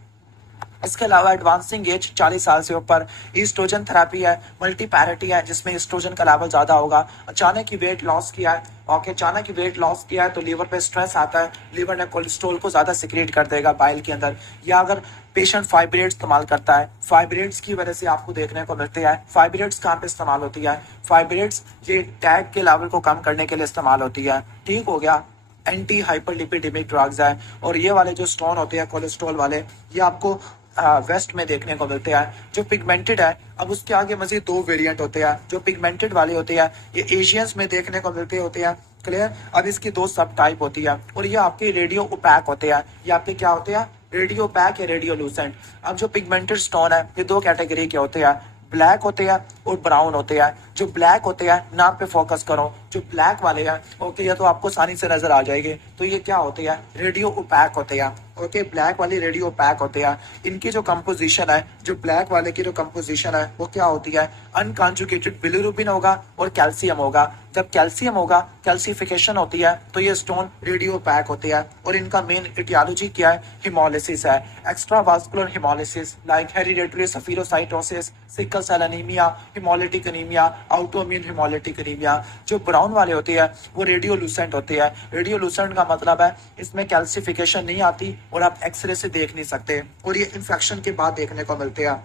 इसके अलावा एडवांसिंग एज 40 साल से ऊपर ईस्ट्रोजन थेरेपी है, मल्टीपैरिटी है जिसमें ईस्ट्रोजन का लेवल ज्यादा होगा। अचानक ही वेट लॉस किया है, ओके, अचानक ही वेट लॉस किया है तो लीवर पे स्ट्रेस आता है, लीवर ने कोलेस्ट्रॉल को ज्यादा सिक्रेट कर देगा बाइल के अंदर। या अगर पेशेंट फाइब्रेट्स इस्तेमाल करता है, फाइब्रेट्स की वजह से आपको देखने को मिलते हैं। फाइब्रेट्स कहाँ पे इस्तेमाल होती है? फाइब्रेट्स ये टैग के लेवल को कम करने के लिए इस्तेमाल होती है। ठीक हो गया। एंटी हाइपरलिपिडेमिक ड्रग्स है। और ये वाले जो स्टोन होते हैं कोलेस्ट्रॉल वाले, ये आपको वेस्ट में देखने को मिलते हैं। जो पिगमेंटेड है, अब उसके आगे मजीद 2 वेरिएंट होते हैं। जो पिगमेंटेड वाले होते हैं ये एशियंस में देखने को मिलते होते हैं। क्लियर। अब इसकी 2 सब टाइप होती है और ये आपके रेडियो ओपैक होते हैं। ये आपके क्या होते हैं? रेडियो ओपैक या रेडियोलूसेंट। अब जो पिगमेंटेड स्टोन है ये 2 कैटेगरी के होते हैं, ब्लैक होते हैं और ब्राउन होते हैं। जो ब्लैक होते हैं नाम पे फोकस करो, जो ब्लैक वाले हैं ओके, ये तो आपको आसानी से नजर आ जाएंगे। तो ये क्या होते हैं? रेडियो ओपैक होते हैं। ओके, ब्लैक वाली रेडियो ओपैक होते हैं। इनकी जो कंपोजिशन है, जो ब्लैक वाले की जो कंपोजिशन है वो क्या होती है? अनकॉन्जुगेटेड बिलिरुबिन होगा और कैल्शियम होगा। जब कैल्शियम होगा, कैल्सिफिकेशन होती है तो ये स्टोन रेडियो ओपैक होते हैं। और इनका मेन इटियोलॉजी क्या है? हिमोलिसिस है। Extra vascular haemolysis like hereditary spherocytosis, sickle cell anaemia, haemolytic anaemia, autoimmune haemolytic anaemia. जो ब्राउन वाले होते हैं वो रेडियोलूसेंट होते हैं। रेडियोलूसेंट का मतलब है इसमें कैल्सिफिकेशन नहीं आती और आप एक्सरे से देख नहीं सकते और ये इन्फेक्शन के बाद देखने को मिलते हैं।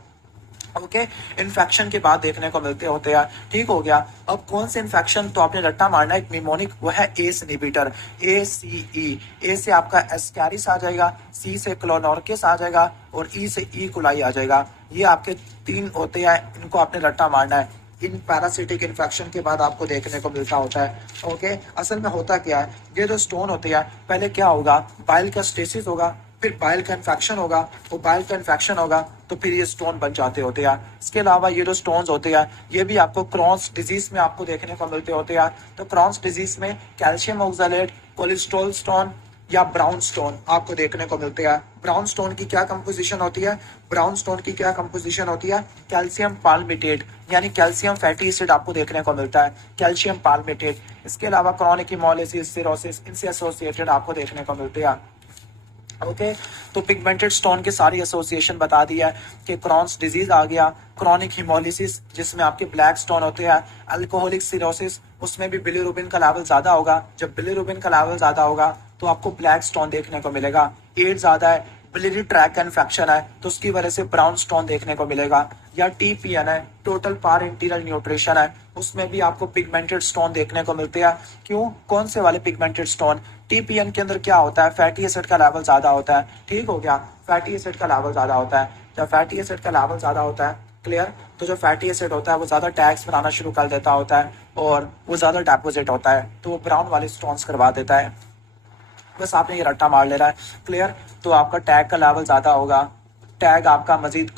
ओके, इन्फेक्शन के बाद देखने को मिलते होते हैं। ठीक हो गया। अब कौन से इन्फेक्शन? तो आपने रट्टा मारना है एक निमोनिक, वो है एस इनहिबिटर, ACE। ए से आपका एस्कैरिस आ जाएगा, सी से क्लोनोर्किस आ जाएगा और ई से ई कोलाई आ जाएगा। ये आपके 3 होते हैं, इनको आपने रट्टा मारना है। इन पैरासिटिक इन्फेक्शन के बाद आपको देखने को मिलता होता है। ओके, असल में होता क्या है? ये जो स्टोन होते हैं पहले क्या होगा? बाइल का स्टेसिस होगा, फिर बाइल का इन्फेक्शन होगा, वो बाइल का इन्फेक्शन होगा तो फिर ये स्टोन बन जाते होते हैं। इसके अलावा ये जो स्टोन्स होते हैं ये भी आपको क्रॉन्स डिजीज में आपको देखने को मिलते होते हैं। तो क्रॉन्स डिजीज में कैल्शियम ऑक्सालेट, कोलेस्ट्रॉल स्टोन या ब्राउन स्टोन आपको देखने को मिलते हैं। ब्राउन स्टोन की क्या कंपोजिशन होती है? ब्राउन स्टोन की क्या कंपोजिशन होती है? कैल्शियम पाल्मिटेट, यानी कैल्शियम फैटी एसिड आपको देखने को मिलता है, कैल्शियम पाल्मिटेट। इसके अलावा क्रॉनिक हिमोलिसिस, सिरोसिस, इनसे एसोसिएटेड आपको देखने को मिलते हैं। ओके, तो पिगमेंटेड स्टोन की सारी एसोसिएशन बता दी है कि क्रॉन्स डिजीज आ गया, क्रॉनिक हिमोलिसिस जिसमें आपके ब्लैक स्टोन होते हैं, अल्कोहलिक सिरोसिस उसमें भी बिलिरुबिन का लेवल ज्यादा होगा। जब बिलिरुबिन का लेवल ज्यादा होगा तो आपको ब्लैक स्टोन देखने को मिलेगा। एड्स ज्यादा है, बिलियरी ट्रैक का इन्फेक्शन है तो उसकी वजह से ब्राउन स्टोन देखने को मिलेगा। या TPN है, टोटल पारेंटियल न्यूट्रिशन है, उसमें भी आपको पिगमेंटेड स्टोन देखने को मिलते हैं। क्यों? कौन से वाले पिगमेंटेड स्टोन? TPN के अंदर क्या होता है? फैटी एसिड का लेवल ज्यादा होता है। ठीक हो गया। फैटी एसिड का लेवल ज्यादा होता है। जब फैटी एसिड का लेवल ज्यादा होता है, क्लियर, तो जो फैटी एसिड होता है वो ज्यादा टैग्स बनाना शुरू कर देता होता है और वो ज्यादा डेपोजिट होता है तो वो ब्राउन वाले स्टोन्स करवा देता है। बस आपने ये रट्टा मार लेना है। क्लियर। तो आपका टैग का लेवल ज्यादा होगा, टैग आपका मजीद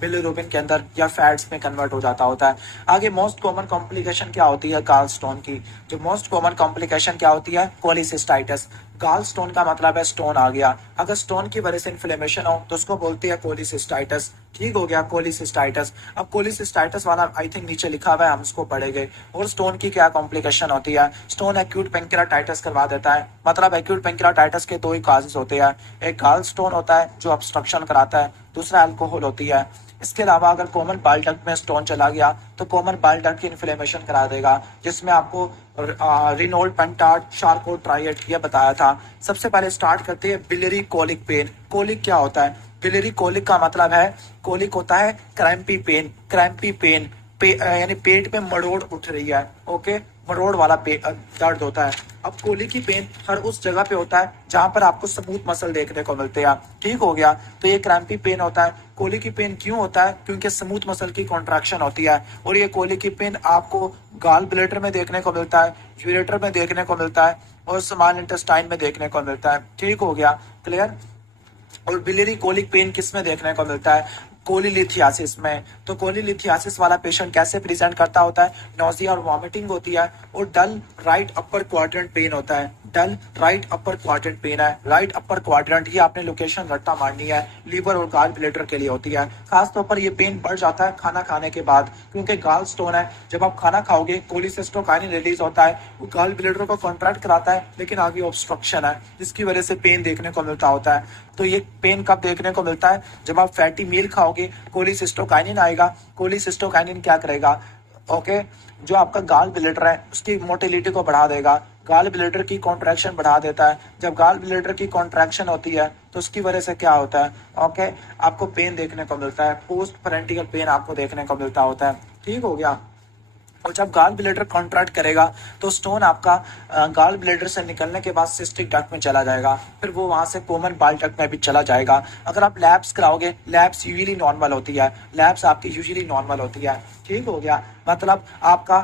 बिलिरुबिन के अंदर या फैट्स में कन्वर्ट हो जाता होता है। आगे मोस्ट कॉमन कॉम्प्लिकेशन क्या होती है गाल स्टोन की? जो मोस्ट कॉमन कॉम्प्लिकेशन क्या होती है? कोलिसिस्टाइटिस। गाल स्टोन का मतलब है स्टोन आ गया। अगर स्टोन की वजह से इन्फ्लेमेशन हो तो उसको बोलते हैं कोलिसिस्टाइटिस। ठीक हो गया, कोलिसिस्टाइटिस। अब कोलिसिस्टाइटिस वाला आई थिंक नीचे लिखा हुआ है, हम उसको पढ़ेंगे। और स्टोन की क्या कॉम्प्लिकेशन होती है? स्टोन एक्यूट पेंक्रियाटाइटिस करवा देता है। मतलब एक्यूट पेंक्रियाटाइटिस के दो ही काजेस होते हैं, एक गाल स्टोन होता है जो ऑब्स्ट्रक्शन कराता है, दूसरा अल्कोहल होती है। इसके अलावा अगर कॉमन बाइल डक्ट में स्टोन चला गया तो कॉमन बाइल डक्ट की इन्फ्लेमेशन करा देगा, जिसमें आपको रिनोल्ड पेंटार्ड शार्कोट ट्राइएट ये बताया था। सबसे पहले स्टार्ट करते हैं बिलियरी कोलिक पेन। कोलिक क्या होता है? बिलियरी कोलिक का मतलब है, कोलिक होता है क्रैम्पी पेन। क्रैम्पी पेन यानी पेट में मरोड़ उठ रही है। ओके, मरोड़ वाला दर्द होता है। अब कोली की पेन हर उस जगह पे होता है जहां पर आपको स्मूथ मसल देखने को मिलते हैं। ठीक हो गया, तो ये क्रैम्पी पेन होता है। कोली की पेन क्यों होता है? क्योंकि स्मूथ मसल की कॉन्ट्रैक्शन होती है। और ये कोली की पेन आपको गाल ब्लैडर में देखने को मिलता है, यूरेटर में देखने को मिलता है और स्मॉल इंटेस्टाइन में देखने को मिलता है। ठीक हो गया, क्लियर। और बिलियरी कोलिक पेन किस में देखने को मिलता है? कोलिलिथियासिस में। तो कोलिलिथियासिस वाला पेशेंट कैसे प्रेजेंट करता होता है? नोजिया और वॉमिटिंग होती है और डल राइट अपर क्वाड्रेंट पेन होता है। डल राइट अपर क्वाड्रेंट पेन है। राइट अपर क्वाड्रेंट ये आपने लोकेशन रट्टा मारनी है, लीवर और गाल ब्लैडर के लिए होती है। खासतौर पर ये पेन बढ़ जाता है खाना खाने के बाद, क्योंकि गाल स्टोन है। जब आप खाना खाओगे कोलिसिस्टोकाइनिन रिलीज होता है, वो गाल ब्लैडर को कॉन्ट्रैक्ट कराता है, लेकिन आगे ऑब्स्ट्रक्शन है जिसकी वजह से पेन देखने को मिलता होता है। तो ये पेन कब देखने को मिलता है? जब आप फैटी मील खाओगे, कोलिसिस्टोकाइनिन आएगा। कोलिसिस्टोकाइनिन क्या करेगा? ओके, जो आपका गाल ब्लैडर है उसकी मोटिलिटी को बढ़ा देगा, गाल ब्लैडर की कॉन्ट्रैक्शन बढ़ा देता है। जब गाल ब्लैडर की कॉन्ट्रैक्शन होती है तो उसकी वजह से क्या होता है? ओके, आपको पेन देखने को मिलता है, पोस्ट पेरेंटियल पेन आपको देखने को मिलता होता है। ठीक हो गया। और जब गाल ब्लैडर कॉन्ट्रैक्ट करेगा तो स्टोन आपका गाल ब्लैडर से निकलने के बाद सिस्टिक डक्ट में चला जाएगा, फिर वो वहां से कॉमन बाइल डक्ट में भी चला जाएगा। अगर आप लैब्स कराओगे, लैब्स यूजुअली नॉर्मल होती है, लैब्स आपकी यूजुअली नॉर्मल होती है। ठीक हो गया, मतलब आपका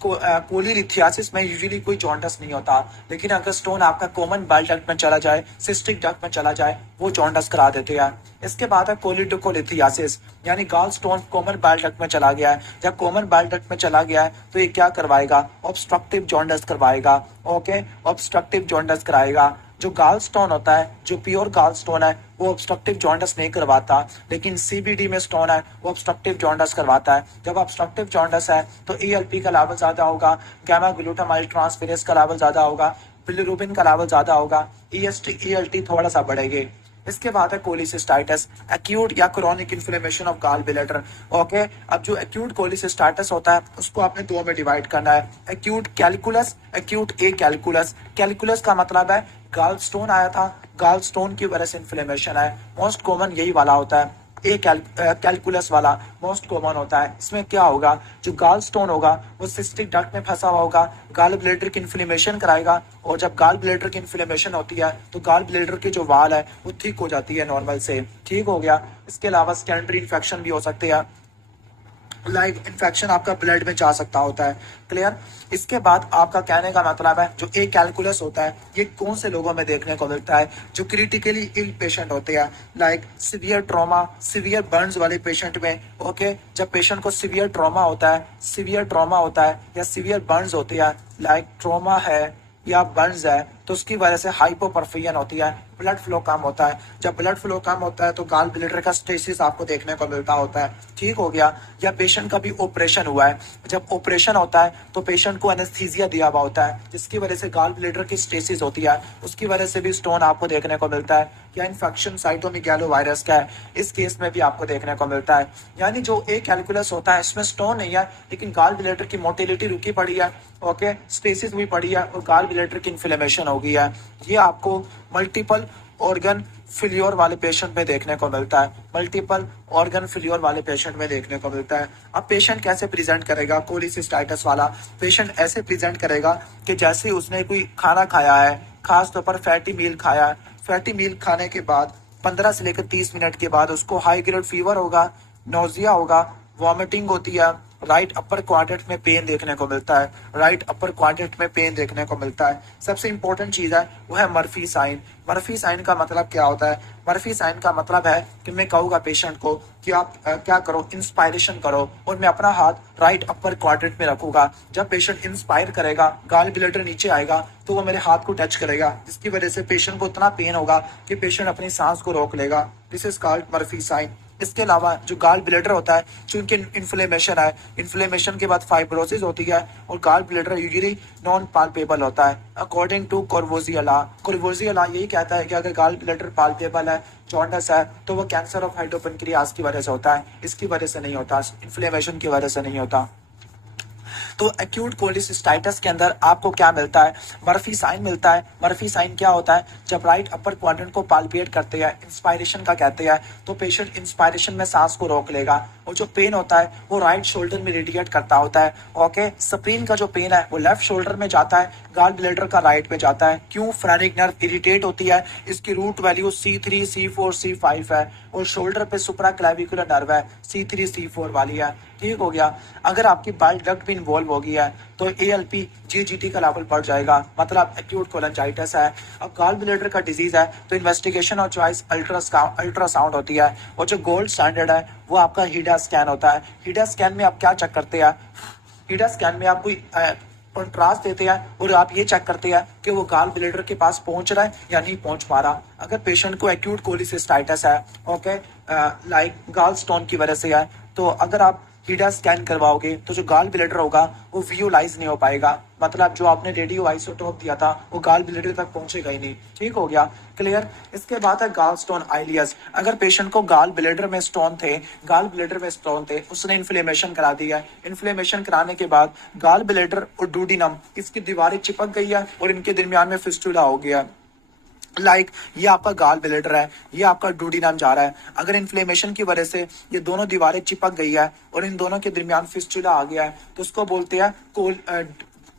कोलिलिथियासिस में यूजुअली कोई जॉन्डस नहीं होता, लेकिन अगर स्टोन आपका कॉमन बाइल डक्ट में चला जाए, सिस्टिक डक्ट में चला जाए, वो जॉन्डस करा देते हैं। इसके बाद है कोलिडोकोलिथियासिस, यानी गाल स्टोन कॉमन बाइल डक्ट में चला गया है। जब कॉमन बाइल डक्ट में चला गया है तो ये क्या करवाएगा? ऑब्स्ट्रक्टिव जॉन्डस करवाएगा। ओके, ऑब्स्ट्रक्टिव जॉन्डस कराएगा। जो गाल स्टोन होता है, जो प्योर गाल स्टोन है, वो ऑब्स्ट्रक्टिव जॉन्डस नहीं करवाता, लेकिन सीबीडी में स्टोन है वो ऑब्स्ट्रक्टिव जॉन्डस करवाता है। जब ऑब्स्ट्रक्टिव जॉन्डस है तो ईएलपी का लेवल ज्यादा होगा, गामा ग्लूटामाइल ट्रांसफेरेज का लेवल ज्यादा होगा, बिलिरुबिन का लेवल ज्यादा होगा, ईएसटी ईएलटी थोड़ा सा बढ़ेगी। इसके बाद है कोलिसिस्टाइटिस, एक्यूट या chronic inflammation of gall bladder. Okay, अब जो एक्यूट कोलिसिस्टाइटिस होता है उसको आपने दो में डिवाइड करना है, एक्यूट कैलकुलस, एक्यूट ए कैलकुलस। कैलकुलस का मतलब है गाल स्टोन आया था, गाल स्टोन की वजह से इन्फ्लेमेशन है। मोस्ट कॉमन यही वाला होता है, कैलकुलस वाला मोस्ट कॉमन होता है। इसमें क्या होगा? जो गाल स्टोन होगा वो सिस्टिक डक्ट में फंसा हुआ होगा, गाल ब्लैडर की इन्फ्लेमेशन कराएगा, और जब गाल ब्लैडर की इन्फ्लेमेशन होती है तो गाल ब्लैडर की जो वाल है वो ठीक हो जाती है नॉर्मल से। ठीक हो गया। इसके अलावा सेकेंडरी इन्फेक्शन भी हो सकते हैं, लाइक इन्फेक्शन आपका ब्लड में जा सकता होता है। क्लियर। इसके बाद आपका कहने का मतलब है जो ए कैलकुलस होता है ये कौन से लोगों में देखने को मिलता है? जो क्रिटिकली इल पेशेंट होते हैं, like severe trauma, severe Burns वाले पेशेंट में। ओके, जब पेशेंट को सिवियर ट्रॉमा होता है या सिवियर बर्न्स होती है, लाइक ट्रॉमा है या बर्न्स है, तो उसकी वजह से हाइपोपरफियन होती है, ब्लड फ्लो कम होता है। जब ब्लड फ्लो कम होता है तो गाल ब्लैडर का स्टेसिस आपको देखने को मिलता होता है। ठीक हो गया। या पेशेंट का भी ऑपरेशन हुआ है, जब ऑपरेशन होता है तो पेशेंट को एनेस्थीसिया दिया हुआ होता है, जिसकी वजह से गाल ब्लैडर की स्टेसिस होती है, उसकी वजह से भी स्टोन आपको देखने को मिलता है। या इन्फेक्शन साइटोमेगालो वायरस का है, इस केस में भी आपको देखने को मिलता है। यानी जो ए कैलकुलस होता है इसमें स्टोन नहीं है, लेकिन गाल ब्लैडर की मोटिलिटी रुकी पड़ी है, ओके, स्टेसिस हुई पड़ी है और गाल ब्लैडर की इन्फ्लेमेशन हो गई है। ये आपको मल्टीपल ऑर्गन फेल्योर वाले पेशेंट में देखने को मिलता है, मल्टीपल ऑर्गन फेल्योर वाले पेशेंट में देखने को मिलता है। अब पेशेंट कैसे प्रेजेंट करेगा? कोलिसिस्टाइटिस वाला पेशेंट ऐसे प्रेजेंट करेगा कि जैसे उसने कोई खाना खाया है, खास तौर पर फैटी मील खाया है। फैटी मील खाने के बाद 15 से लेकर 30 मिनट के बाद उसको हाई ग्रेड फीवर होगा, नोजिया होगा, वॉमिटिंग होती है, राइट अपर क्वाड्रेंट में पेन देखने को मिलता है, राइट अपर क्वाड्रेंट में पेन देखने को मिलता है। सबसे इंपॉर्टेंट चीज है वो है मर्फी साइन। मर्फी साइन का मतलब क्या होता है? मर्फी साइन का मतलब है कि मैं कहूँगा पेशेंट को कि आप क्या करो, इंस्पायरेशन करो, और मैं अपना हाथ राइट अपर क्वाड्रेंट में रखूंगा। जब पेशेंट इंस्पायर करेगा, गाल ब्लैडर नीचे आएगा तो वो मेरे हाथ को टच करेगा, जिसकी वजह से पेशेंट को इतना पेन होगा कि पेशेंट अपनी सांस को रोक लेगा। This is called Murphy sign. इसके अलावा जो गाल ब्लैडर होता है, चूंकि इन्फ्लेमेशन है, इन्फ्लेमेशन के बाद फाइब्रोसिस होती है, और gall bladder usually non palpable होता है। अकॉर्डिंग टू कोरवोजिया लॉ, कोरवोजिया लॉ यही कहता है कि अगर गाल ब्लैडर पाल्पेबल है, जॉन्डिस है, तो वो कैंसर ऑफ हाइड्रोपेनक्रियास की वजह से होता है, इसकी वजह से नहीं होता, इन्फ्लेमेशन की वजह से नहीं होता। तो एक्यूट कोलिसिस्टाइटिस के अंदर आपको क्या मिलता है? मर्फी साइन मिलता है। मर्फी साइन क्या होता है? जब राइट अपर क्वाड्रेंट को पाल्पिएट करते हैं, इंस्पायरेशन का कहते हैं, तो पेशेंट इंस्पायरेशन में सांस को रोक लेगा, और जो पेन होता है वो राइट शोल्डर में रेडिएट करता होता है। ओके, स्प्लीन का जो पेन है वो लेफ्ट शोल्डर में जाता है, गाल ब्लैडर का राइट में जाता है। क्यों? फ्रेनिक नर्व इरिटेट होती है, इसकी root value C3, C4, C5 है, और शोल्डर पे सुप्रा क्लेविकुलर नर्व है, C3, C4 वाली है। ठीक हो गया। अगर आपकी बाइल डक्ट भी इन्वॉल्व हो गई है तो ALP GGT का लेवल बढ़ जाएगा, मतलब एक्यूट कोलेंजाइटिस है। अब गाल ब्लैडर का डिजीज है तो इन्वेस्टिगेशन और चॉइस अल्ट्रासाउंड होती है, और जो गोल्ड स्टैंडर्ड है वो आपका हीडा स्कैन होता है। हीडा स्कैन में आप क्या चेक करते हैं? हीडा स्कैन में आप कोई कंट्रास्ट देते हैं और आप ये चेक करते हैं कि वो गाल ब्लैडर के पास पहुंच रहा है या नहीं पहुंच पा रहा। अगर पेशेंट को एक्यूट कोलिसिस्टाइटिस है, ओके, लाइक गाल स्टोन की वजह से है, तो अगर आप हीडा स्कैन करवाओगे तो जो गाल ब्लैडर होगा वो विजुअलाइज नहीं हो पाएगा, मतलब जो आपने रेडियो आइसोटोप दिया था वो गाल ब्लैडर तक पहुंचेगा ही नहीं। ठीक हो गया, क्लियर। इसके बाद है गाल स्टोन आइलियस। अगर पेशेंट को गाल ब्लैडर में स्टोन थे, गाल ब्लैडर में स्टोन थे, उसने इन्फ्लेमेशन करा दिया। इन्फ्लेमेशन कराने के बाद गाल ब्लैडर और डूडिनम, इसकी दीवारें चिपक गई है और इनके दरमियान में फिस्टुला हो गया। ये आपका गाल ब्लैडर है, ये आपका डूडिनम जा रहा है। अगर इन्फ्लेमेशन की वजह से ये दोनों दीवारें चिपक गई है और इन दोनों के दरमियान फिस्टुला आ गया है, तो उसको बोलते हैं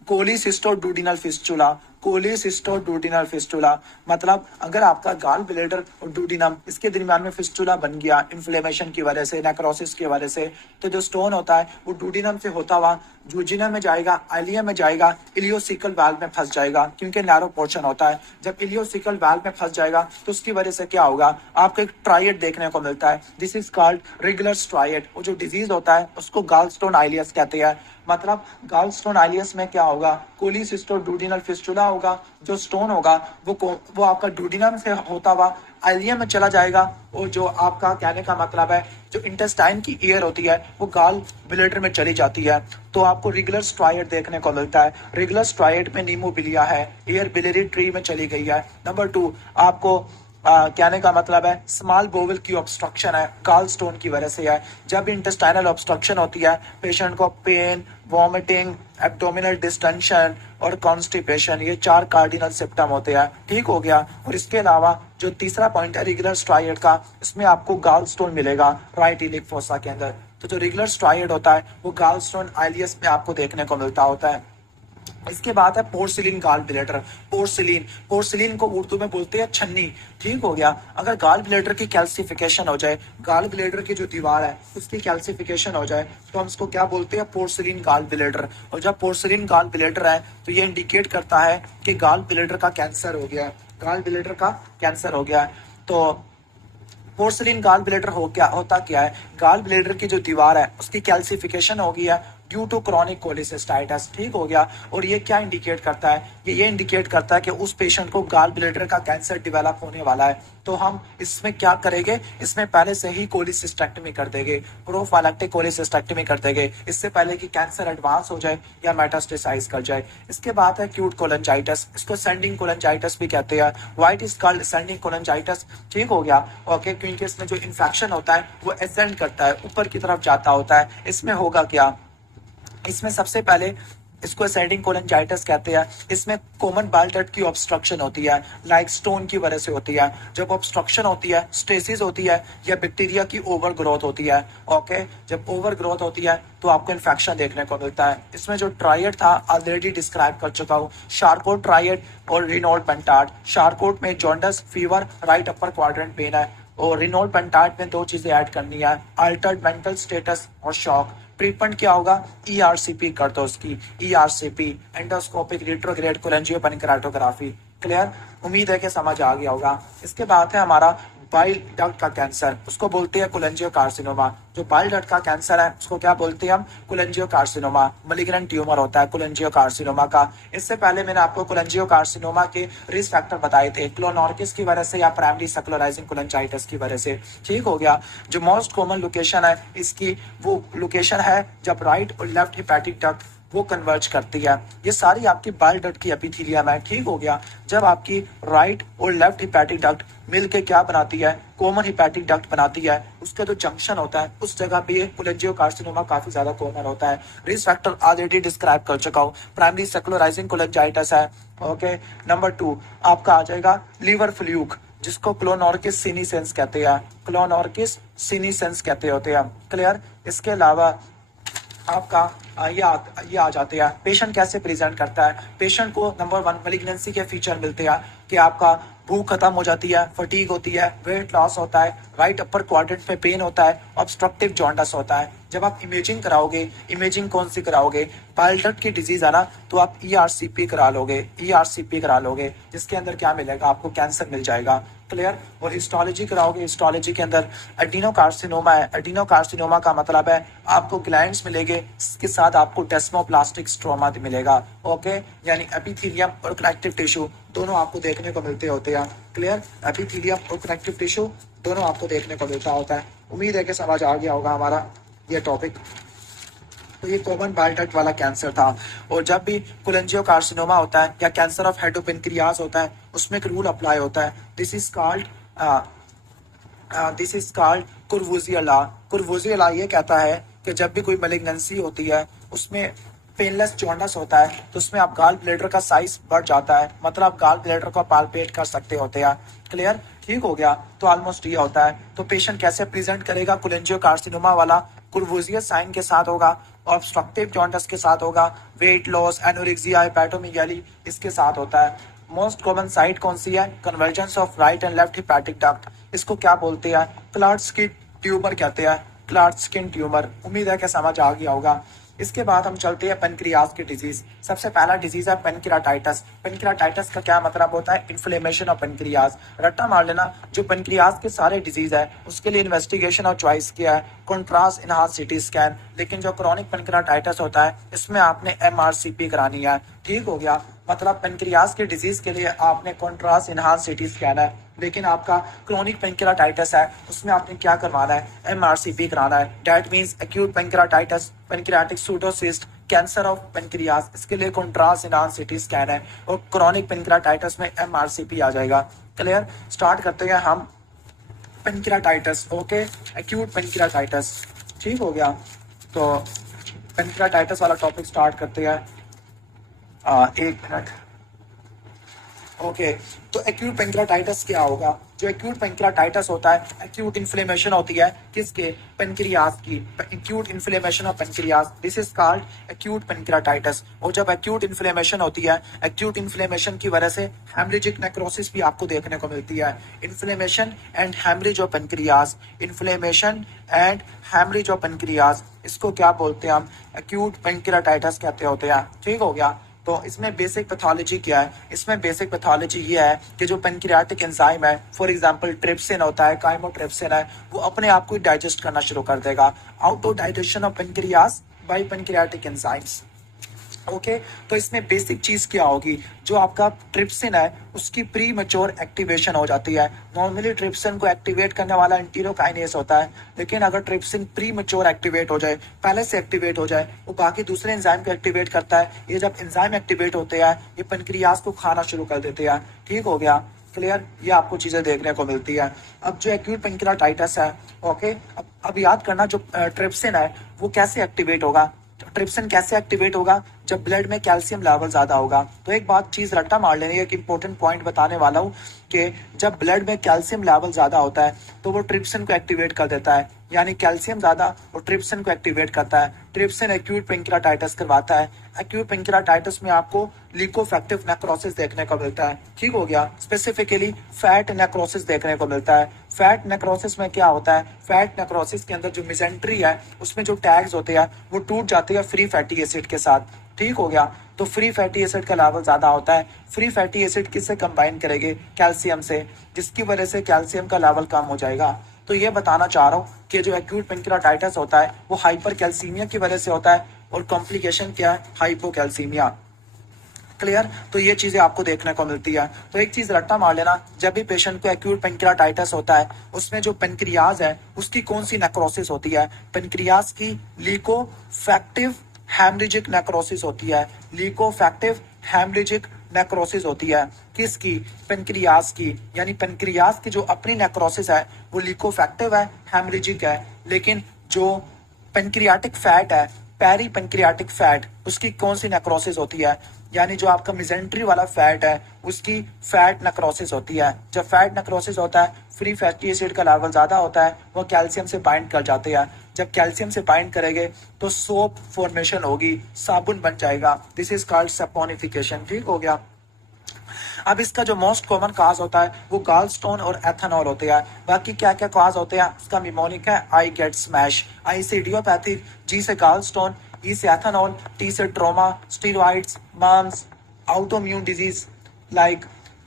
कोलिसिस्टोडुडिनल फिस्टुला। कोलिसिस्टोडुडिनल फिस्टुला मतलब अगर आपका गाल ब्लैडर और डूडिनम इसके दरमियान में फिस्टुला बन गया इन्फ्लेमेशन की वजह से, नेक्रोसिस की वजह से, तो जो स्टोन होता है वो डूडिनम से होता हुआ जूजिनम में जाएगा, आइलियम में जाएगा, इलियोसिकल वाल्व में फंस जाएगा, क्योंकि नैरो पोर्शन होता है। जब इलियोसिकल वाल्व में फंस जाएगा तो उसकी वजह से क्या होगा? आपको एक ट्रायड देखने को मिलता है। This is called regular stride. वो जो डिजीज होता है उसको गालस्टोन आइलियस कहते हैं। मतलब गालस्टोन आइलियस में क्या होगा? कोलिसिस्टोडुडिनल फिस्टुला होगा, जो स्टोन होगा वो आपका डूडिनम से होता हुआ आइलियम में चला जाएगा, और जो आपका कहने का मतलब है जो इंटेस्टाइन की एयर होती है वो गाल ब्लैडर में चली जाती है, तो आपको रेगुलर स्ट्रायड देखने को मिलता है। रेगुलर स्ट्रायड में नीमोबिलिया है, एयर बिलियरी ट्री में चली गई है। नंबर 2, आपको कहने का मतलब है स्मॉल बोवल की ऑब्स्ट्रक्शन है, गाल स्टोन की वजह से है। जब इंटेस्टाइनल ऑब्स्ट्रक्शन होती है पेशेंट को पेन, वॉमिटिंग, एब्डोमिनल डिस्टेंशन और कॉन्स्टिपेशन, ये 4 कार्डिनल सिम्टम होते हैं। ठीक हो गया। और इसके अलावा जो तीसरा पॉइंट है रेगुलर स्ट्रायड का, इसमें आपको गाल स्टोन मिलेगा राइट इलिक फोसा के अंदर। तो जो रेगुलर स्ट्रायड होता है वो गाल स्टोन आइलियस में आपको देखने को मिलता होता है। इसके बाद है पोर्सिलिन गाल ब्लैडर। पोर्सिलिन को उर्दू में बोलते हैं छन्नी। ठीक हो गया। अगर गाल ब्लैडर की कैल्सिफिकेशन हो जाए, गाल ब्लैडर की जो दीवार है उसकी कैल्सिफिकेशन हो जाए, तो हम इसको क्या बोलते हैं? Porcelain gall bladder. और जब पोर्सिलिन गाल ब्लैडर है तो ये इंडिकेट करता है कि गाल ब्लैडर का कैंसर हो गया, गाल ब्लैडर का कैंसर हो गया। तो पोर्सिलिन गाल ब्लैडर होता क्या है? गाल ब्लैडर की जो दीवार है उसकी कैल्सिफिकेशन हो गई है ड्यू टू क्रॉनिक कोलिसिस्टाइटिस। ठीक हो गया। और ये क्या इंडिकेट करता है? ये इंडिकेट करता है कि उस पेशेंट को गाल ब्लैडर का कैंसर डेवलप होने वाला है। तो हम इसमें क्या करेंगे? इसमें पहले से ही कोलिसिस्टेक्टमी कर देंगे, प्रोफाइलैक्टिक कोलिसिस्टेक्टमी कर देंगे, इससे पहले कि कैंसर एडवांस हो जाए या मेटास्टेसाइज कर जाए। इसके बाद है एक्यूट कोलेंजाइटिस, इसको सेंडिंग कोलेंजाइटिस भी कहते हैं। White is called sending cholangitis. ठीक हो गया। ओके, क्योंकि इसमें जो इन्फेक्शन होता है वो एसेंड करता है, ऊपर की तरफ जाता होता है। इसमें होगा क्या? इसमें सबसे पहले इसको असेंडिंग कोलेंजाइटिस कहते हैं। इसमें कॉमन बाइल डक्ट की ऑब्स्ट्रक्शन होती है, लाइक स्टोन की वजह से होती है। जब ऑब्स्ट्रक्शन होती है, स्टेसिस होती है, या बैक्टीरिया की ओवर ग्रोथ होती है। ओके, जब ओवर ग्रोथ होती है तो आपको इन्फेक्शन देखने को मिलता है। इसमें जो ट्रायड था ऑलरेडी डिस्क्राइब कर चुका हूँ, शार्कोट ट्रायड और रिनोल्ड पेंटार्ड। शार्कोट में jaundice, fever, right upper quadrant pain है। और रिनोल पेंटाइड में 2 चीजें ऐड करनी है, अल्टर्ड मेंटल स्टेटस और शॉक। ट्रीटमेंट क्या होगा, ईआरसीपी कर दो उसकी, ईआरसीपी एंडोस्कोपिक रिट्रोग्रेड कोलेंजियोपेनक्रेटोग्राफी। क्लियर, उम्मीद है कि समझ आ गया होगा। इसके बाद है हमारा बाइल डक्ट का कैंसर, उसको बोलते हैं कोलेंजियोकार्सिनोमा। जो बाइल डक्ट का कैंसर है उसको क्या बोलते हैं हम, कोलेंजियोकार्सिनोमा। मलिग्नेंट ट्यूमर होता है कोलेंजियोकार्सिनोमा का। इससे पहले मैंने आपको कोलेंजियोकार्सिनोमा के रिस्क फैक्टर बताए थे, क्लोनोर्किस की वजह से या प्राइमरी सेक्युलराइजिंग कोलेंजाइटिस की वजह से। ठीक हो गया। जो मोस्ट कॉमन लोकेशन है इसकी, वो लोकेशन है जब राइट और लेफ्ट हिपैटिक डक्ट वो कन्वर्ज करती है। ये सारी आपकी बाइल डक्ट की एपिथेलियम है। ठीक हो गया। जब आपकी राइट और लेफ्ट हिपैटिक डक्ट मिलके क्या बनाती है, कॉमन हिपैटिक डक्ट बनाती है, उसका जो जंक्शन होता है उस जगह पे ये कोलेंजियोकार्सिनोमा काफी ज्यादा कॉमन होता है। रिस्क फैक्टर ऑलरेडी डिस्क्राइब कर चुका हूँ, प्राइमरी सेक्युलराइजिंग कोलेंजाइटिस है। ओके, नंबर 2 आपका आ जाएगा लीवर फ्लूक, जिसको क्लोनोर्किस सीनीसेंस कहते हैं, क्लोनोर्किस सीनीसेंस कहते होते हैं। क्लियर। इसके अलावा आपका ये आ जाते हैं। पेशेंट कैसे प्रेजेंट करता है, पेशेंट को नंबर 1 मेलिग्नेंसी के फीचर मिलते हैं कि आपका भूख खत्म हो जाती है, फटीग होती है, वेट लॉस होता है, राइट अपर क्वाड्रेंट में पेन होता है, ऑब्स्ट्रक्टिव जॉन्डिस होता है। जब आप इमेजिंग कराओगे, इमेजिंग कौन सी कराओगे, बाइल डक्ट की डिजीज है ना, तो आप ईआरसीपी करा लोगे, ईआरसीपी करा लोगे, जिसके अंदर क्या मिलेगा आपको, कैंसर मिल जाएगा। क्लियर। और हिस्टोलॉजी कराओगे, हिस्टोलॉजी के अंदर एडिनोकार्सिनोमा है, एडिनोकार्सिनोमा का मतलब है आपको ग्लैंड्स मिलेंगे, इसके साथ आपको डेस्मोप्लास्टिक स्ट्रोमा मिलेगा। ओके, यानी एपिथेलियम और कनेक्टिव टिश्यू दोनों आपको देखने को मिलते होते हैं। क्लियर, एपिथेलियम और कनेक्टिव टिश्यू दोनों आपको देखने को मिलता होता है। उम्मीद है कि समझ आ गया होगा हमारा ये टॉपिक। तो ये कॉमन बाइल डक्ट वाला कैंसर था। और जब भी कोलेंजियोकार्सिनोमा होता है या कैंसर ऑफ हेडोपेनक्रियाज होता है, उसमें एक रूल अप्लाई होता है, this is called Courvoisier law. Courvoisier law ये कहता है कि जब भी कोई मेलिग्नेंसी होती है, उसमें पेनलेस जॉन्डिस होता है, तो उसमें आप गाल ब्लैडर का साइज बढ़ जाता है, मतलब आप गाल ब्लैडर को पालपेट कर सकते होते हैं। क्लियर, ठीक हो गया। तो ऑलमोस्ट ये होता है। तो पेशेंट कैसे प्रेजेंट करेगा, कोलेंजियोकार्सिनोमा वाला कुर्वुजिया साइन के साथ होगा, ऑब्स्ट्रक्टिव जॉन्डिस के साथ होगा, वेट लॉस, एनोरेक्सिया, हेपेटोमेगाली इसके साथ होता है। मोस्ट कॉमन साइट कौन सी है, convergence of right and left hepatic duct. इसको क्या बोलते हैं, क्लॉट स्किन ट्यूमर कहते हैं, क्लॉट स्किन ट्यूमर। उम्मीद है कि समझ आ गया होगा। इसके बाद हम चलते हैं पेनक्रियाज की डिजीज। सबसे पहला डिजीज है पेनक्रियाटाइटिस। पेनक्रियाटाइटिस का क्या मतलब होता है, इन्फ्लेमेशन ऑफ पेनक्रियाज। रट्टा मार लेना, जो पेनक्रियाज के सारे डिजीज है उसके लिए इन्वेस्टिगेशन और चॉइस किया है कॉन्ट्रास्ट इनहांस सिटी स्कैन। लेकिन जो क्रॉनिक पेनक्रियाटाइटिस होता है इसमें आपने एमआरसीपी करानी है। ठीक हो गया। मतलब पेनक्रियाज के डिजीज के लिए आपने कॉन्ट्रास्ट इनहांस सिटी स्कैन है, लेकिन आपका क्रोनिक पेनक्रियाटाइटिस है उसमें आपने क्या करवाना है, एमआरसीपी कराना है। That means acute pancreatitis, pancreatic pseudocyst, cancer of pancreas, इसके लिए कॉन्ट्रास्ट इनहांस सिटी स्कैन है। और क्रोनिक पेनक्रियाटाइटिस में एमआरसीपी आ जाएगा। क्लियर। स्टार्ट करते हैं हम पेनक्रियाटाइटिस। Okay, acute pancreatitis. ठीक हो गया। तो पेनक्रियाटाइटिस वाला टॉपिक स्टार्ट करते हैं। 1 मिनट। ओके, तो एक्यूट पेनक्रियाटाइटिस क्या होगा। जो एक्यूट पेनक्रियाटाइटिस होता है, एक्यूट इन्फ्लेमेशन होती है किसके, पेनक्रियाज की, acute inflammation of pancreas, this is called acute pancreatitis. और जब एक्यूट इन्फ्लेमेशन होती है, एक्यूट इन्फ्लेमेशन की वजह से हेमरेजिक नेक्रोसिस भी आपको देखने को मिलती है। Inflammation and haemorrhage of pancreas, inflammation and haemorrhage of pancreas, इसको क्या बोलते हैं हम, एक्यूट पेनक्रियाटाइटिस कहते होते हैं। ठीक हो गया। तो इसमें बेसिक पैथोलॉजी क्या है, इसमें बेसिक पैथोलॉजी ये है कि जो पेनक्रियाटिक एंजाइम है, फॉर एग्जांपल ट्रिप्सिन होता है, काइमोट्रिप्सिन है, वो अपने आप को डाइजेस्ट करना शुरू कर देगा। Auto digestion of pancreas by pancreatic enzymes. Okay, तो इसमें बेसिक चीज क्या होगी, जो आपका ट्रिप्सिन है उसकी प्री मैच्योर एक्टिवेशन हो जाती है। नॉर्मली ट्रिप्सिन को एक्टिवेट करने वाला एंटीरोकाइनेस होता है, लेकिन अगर ट्रिप्सिन प्री मैच्योर एक्टिवेट हो जाए, पहले से एक्टिवेट हो जाए, वो बाकी दूसरे एंजाइम को एक्टिवेट करता है। ये जब एंजाइम एक्टिवेट होते हैं, ये पेनक्रियास को खाना शुरू कर देते हैं। ठीक हो गया। क्लियर, ये आपको चीजें देखने को मिलती है। अब जो एक्यूट पेनक्रियाटाइटिस है, ओके, अब याद करना जो ट्रिप्सिन है वो कैसे एक्टिवेट होगा। ट्रिप्सिन कैसे एक्टिवेट होगा, जब ब्लड में कैल्शियम लेवल ज्यादा होगा। तो एक बात चीज रट्टा मार लेनी है, एक इंपॉर्टेंट पॉइंट बताने वाला हूँ कि जब ब्लड में कैल्शियम लेवल ज्यादा होता है तो वो ट्रिप्सिन को एक्टिवेट कर देता है। यानी कैल्शियम ज्यादा और ट्रिप्सिन को एक्टिवेट करता है। ट्रिप्सिन एक्यूट पेंक्रियाटाइटिस करवाता है। एक्यूट पेंक्रियाटाइटिस में आपको लिकोफैक्टिव नेक्रोसिस देखने को मिलता है। ठीक हो गया। स्पेसिफिकली फैट नेक्रोसिस देखने को मिलता है। फैट नेक्रोसिस में क्या होता है, फैट नेक्रोसिस के अंदर जो मिजेंट्री है उसमें जो टैग्स होते हैं वो टूट जाते हैं फ्री फैटी एसिड के साथ। ठीक हो गया। तो फ्री फैटी एसिड का लेवल ज्यादा होता है। फ्री फैटी एसिड किससे कंबाइन करेंगे, कैल्शियम से, जिसकी वजह से कैल्शियम का लेवल कम हो जाएगा। तो ये बताना चाह रहा हूँ कि जो एक्यूट पेंक्रियाटाइटिस होता है वो हाइपर कैल्सीमिया की वजह से होता है और कॉम्प्लिकेशन क्या है, हाइपोकैल्सीमिया। क्लियर। तो ये चीजें आपको देखने को मिलती है। तो एक चीज रट्टा मार लेना, जब भी पेशेंट को एक्यूट पेंक्रियाटाइटिस होता है उसमें जो पेनक्रियाज है उसकी कौन सी नेक्रोसिस होती है, पेनक्रियाज की लिकोफैक्टिव हेमरेजिक नेक्रोसिस होती है। लिकोफैक्टिव हेमरेजिक नेक्रोसिस होती है किसकी, पेनक्रियाज की। यानी पेनक्रियाज की जो अपनी नेक्रोसिस है वो लिकोफैक्टिव है, हेमरेजिक है। लेकिन जो पेनक्रियाटिक फैट है, पेरी पेनक्रियाटिक फैट, उसकी कौन सी नेक्रोसिस होती है, यानी जो आपका मिजेंट्री वाला फैट है उसकी फैट नेक्रोसिस होती है। जब फैट नेक्रोसिस होता है फ्री फैटी एसिड का लेवल ज्यादा होता है, वो कैल्शियम से बाइंड कर जाते हैं। जब कैल्शियम से बाइंड करेंगे तो सोप फॉर्मेशन होगी, साबुन बन जाएगा। This is called saponification. ठीक हो गया। अब इसका जो मोस्ट कॉमन काज होता है वो गाल स्टोन और एथेनॉल होते हैं। बाकी क्या क्या काज होते हैं, इसका निमोनिक है आई गेट स्मैश, आई से इडियोपैथिक, जी से गाल स्टोन, ई से एथेनॉल, टी से ट्रोमा, स्टीरॉइड्स, मार्म्स, आउटोम्यून डिजीज लाइक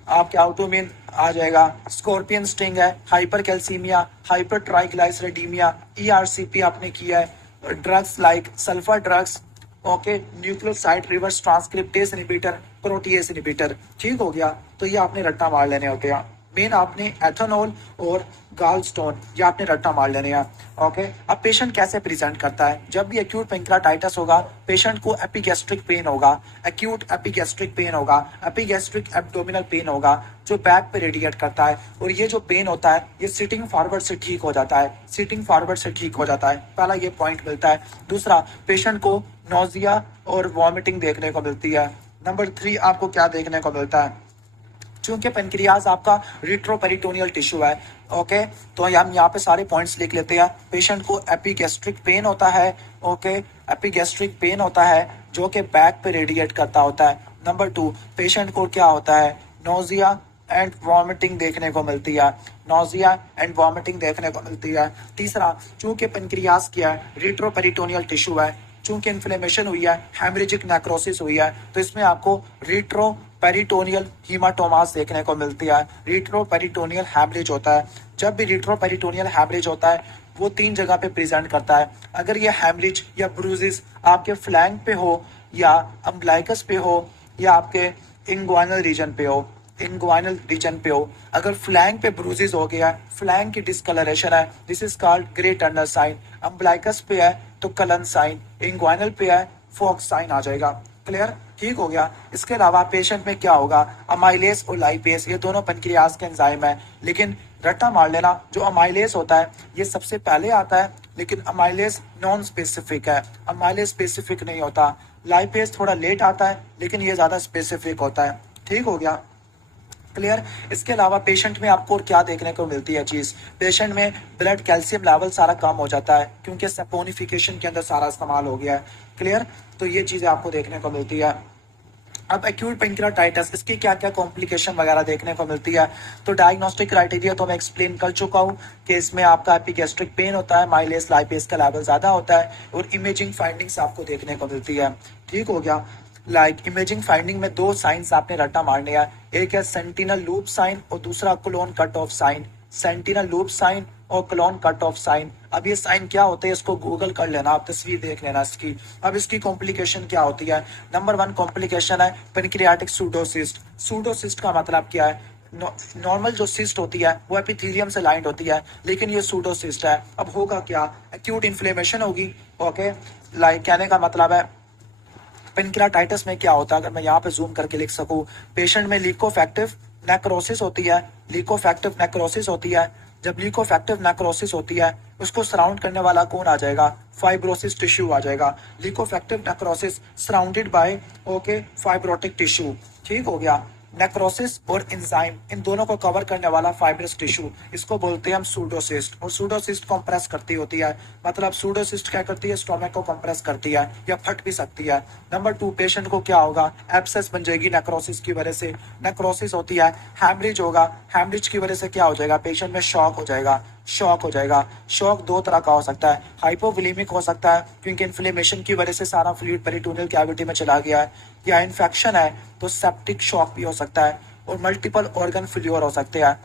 आपके आउटोम्यून आ जाएगा, स्कॉर्पियन स्टिंग है, हाइपर कैल्सीमिया, हाइपर ट्राइग्लाइसरीडीमिया, ईआरसीपी आपने किया है, drugs like sulphur drugs, okay, nucleoside reverse transcriptase inhibitor, protease inhibitor. ठीक हो गया। तो ये आपने रट्टा मार लेने होते हैं। मेन आपने एथेनॉल और गाल स्टोन ये आपने रट्टा मार लेने हैं। ओके। अब पेशेंट कैसे प्रेजेंट करता है, जब भी एक्यूट पेंक्रियाटाइटिस होगा पेशेंट को एपिगैस्ट्रिक पेन होगा, एक्यूट एपिगैस्ट्रिक पेन होगा, एपिगैस्ट्रिक एब्डोमिनल पेन होगा जो बैक पे रेडिएट करता है। और ये जो पेन होता है ये सिटिंग फॉरवर्ड से ठीक हो जाता है, सिटिंग फॉरवर्ड से ठीक हो जाता है। पहला ये पॉइंट मिलता है। दूसरा, पेशेंट को नोजिया और वॉमिटिंग देखने को मिलती है। नंबर 3 आपको क्या देखने को मिलता है, चूंकि पेनक्रियाज आपका रिट्रोपेरिटोनियल टिश्यू है, ओके, तो हम यहाँ पे सारे पॉइंट्स लिख लेते हैं। पेशेंट को एपिगैस्ट्रिक पेन होता है, ओके, एपिगैस्ट्रिक पेन होता है जो कि बैक पे रेडिएट करता होता है। नंबर 2, पेशेंट को क्या होता है, नोजिया एंड वॉमिटिंग देखने को मिलती है, नोजिया एंड वॉमिटिंग देखने को मिलती है। तीसरा, चूंकि पेनक्रियाज क्या है, रिट्रोपेरिटोनियल टिश्यू है, चूंकि इन्फ्लेमेशन हुई है, हेमरेजिक नेक्रोसिस हुई है, तो इसमें आपको रिट्रोपेरिटोनियल हीमाटोमास देखने को मिलती है। रिट्रोपेरिटोनियल हैमरेज होता है। जब भी रिट्रोपेरिटोनियल हैमरेज होता है वो 3 जगह पे प्रेजेंट करता है। अगर ये हैमरेज या ब्रूजेस आपके फ्लैंक पे हो या अम्बलाइकस पे हो या आपके इंग्वाइनल रीजन पे हो, इंग्वाइनल रीजन पे हो, अगर फ्लैंक पे ब्रूजेस हो गया, फ्लैंक की डिस्कलरेशन है, this is called Grey Turner sign. Umbilicus पे है तो कलन साइन, इंग्वाइनल पे है फॉक्स साइन आ जाएगा। क्लियर। ठीक हो गया। इसके अलावा पेशेंट में क्या होगा, अमाइलेज और लाइपेज ये दोनों पेनक्रियाज के एंजाइम है। लेकिन रट्टा मार लेना, जो अमाइलेज होता है ये सबसे पहले आता है, लेकिन अमाइलेज नॉन स्पेसिफिक है, अमाइलेज स्पेसिफिक नहीं होता। लाइपेज थोड़ा लेट आता है लेकिन ये ज्यादा स्पेसिफिक होता है। ठीक हो गया। क्लियर। इसके अलावा पेशेंट में आपको और क्या देखने को मिलती है चीज, पेशेंट में ब्लड कैल्शियम लेवल सारा कम हो जाता है क्योंकि सैपोनिफिकेशन के अंदर सारा इस्तेमाल हो गया है। क्लियर। तो ये चीजें आपको देखने को मिलती है। अब एक्यूट पेंक्रियाटाइटिस इसकी क्या क्या कॉम्प्लिकेशन वगैरह देखने को मिलती है, तो डायग्नोस्टिक क्राइटेरिया तो मैं एक्सप्लेन कर चुका हूँ कि इसमें आपका एपिगैस्ट्रिक पेन होता है, माइलेज लाइपेज का लेवल ज्यादा होता है और इमेजिंग फाइंडिंग्स आपको देखने को मिलती है। ठीक हो गया। इमेजिंग फाइंडिंग में 2 साइंस आपने रट्टा मारने हैं, एक है सेंटिनल लूप साइन और दूसरा colon cut off sign. Sentinel loop sign और क्लोन कट ऑफ साइन। अब ये साइन क्या होते हैं इसको गूगल कर लेना, आप तस्वीर देख लेना इसकी। अब इसकी कॉम्प्लिकेशन क्या होती है, नंबर 1 कॉम्प्लिकेशन है पेनक्रियाटिक सूडोसिस्ट। सूडोसिस्ट का मतलब क्या है, नॉर्मल जो सिस्ट होती है वो एपिथेलियम से लाइंड होती है, लेकिन ये सूडोसिस्ट है। अब होगा क्या, एक्यूट इन्फ्लेमेशन होगी, ओके, कहने का मतलब है पेनक्रियाटाइटिस में क्या होता है, अगर मैं यहाँ पे जूम करके लिख सकूं, पेशेंट में लिकोफैक्टिव नेक्रोसिस होती है, लिकोफैक्टिव नेक्रोसिस होती है। जब लिकोफैक्टिव नेक्रोसिस होती है उसको सराउंड करने वाला कौन आ जाएगा, फाइब्रोसिस टिश्यू आ जाएगा। Liquefactive necrosis surrounded by, okay, fibrotic tissue. ठीक हो गया। नेक्रोसिस और एंजाइम, इन दोनों को कवर करने वाला फाइब्रस टिश्यू, इसको बोलते हैं हम सूडोसिस्ट। और सूडोसिस्ट कंप्रेस करती होती है, मतलब सूडोसिस्ट क्या करती है, स्टोमक को कंप्रेस करती है या फट भी सकती है। नंबर 2, पेशेंट को क्या होगा, एब्सेस बन जाएगी नेक्रोसिस की वजह से, नेक्रोसिस होती है। हैमरेज होगा, हैमरेज की वजह से क्या हो जाएगा, पेशेंट में शॉक हो जाएगा, शॉक हो जाएगा। शॉक दो तरह का हो सकता है, हाइपोवोलेमिक हो सकता है क्योंकि इन्फ्लेमेशन की वजह से सारा फ्लूइड पेरिटोनियल कैविटी में चला गया है, या इन्फेक्शन है तो सेप्टिक शॉक भी हो सकता है। और मल्टीपल ऑर्गन फेल्योर हो सकते हैं,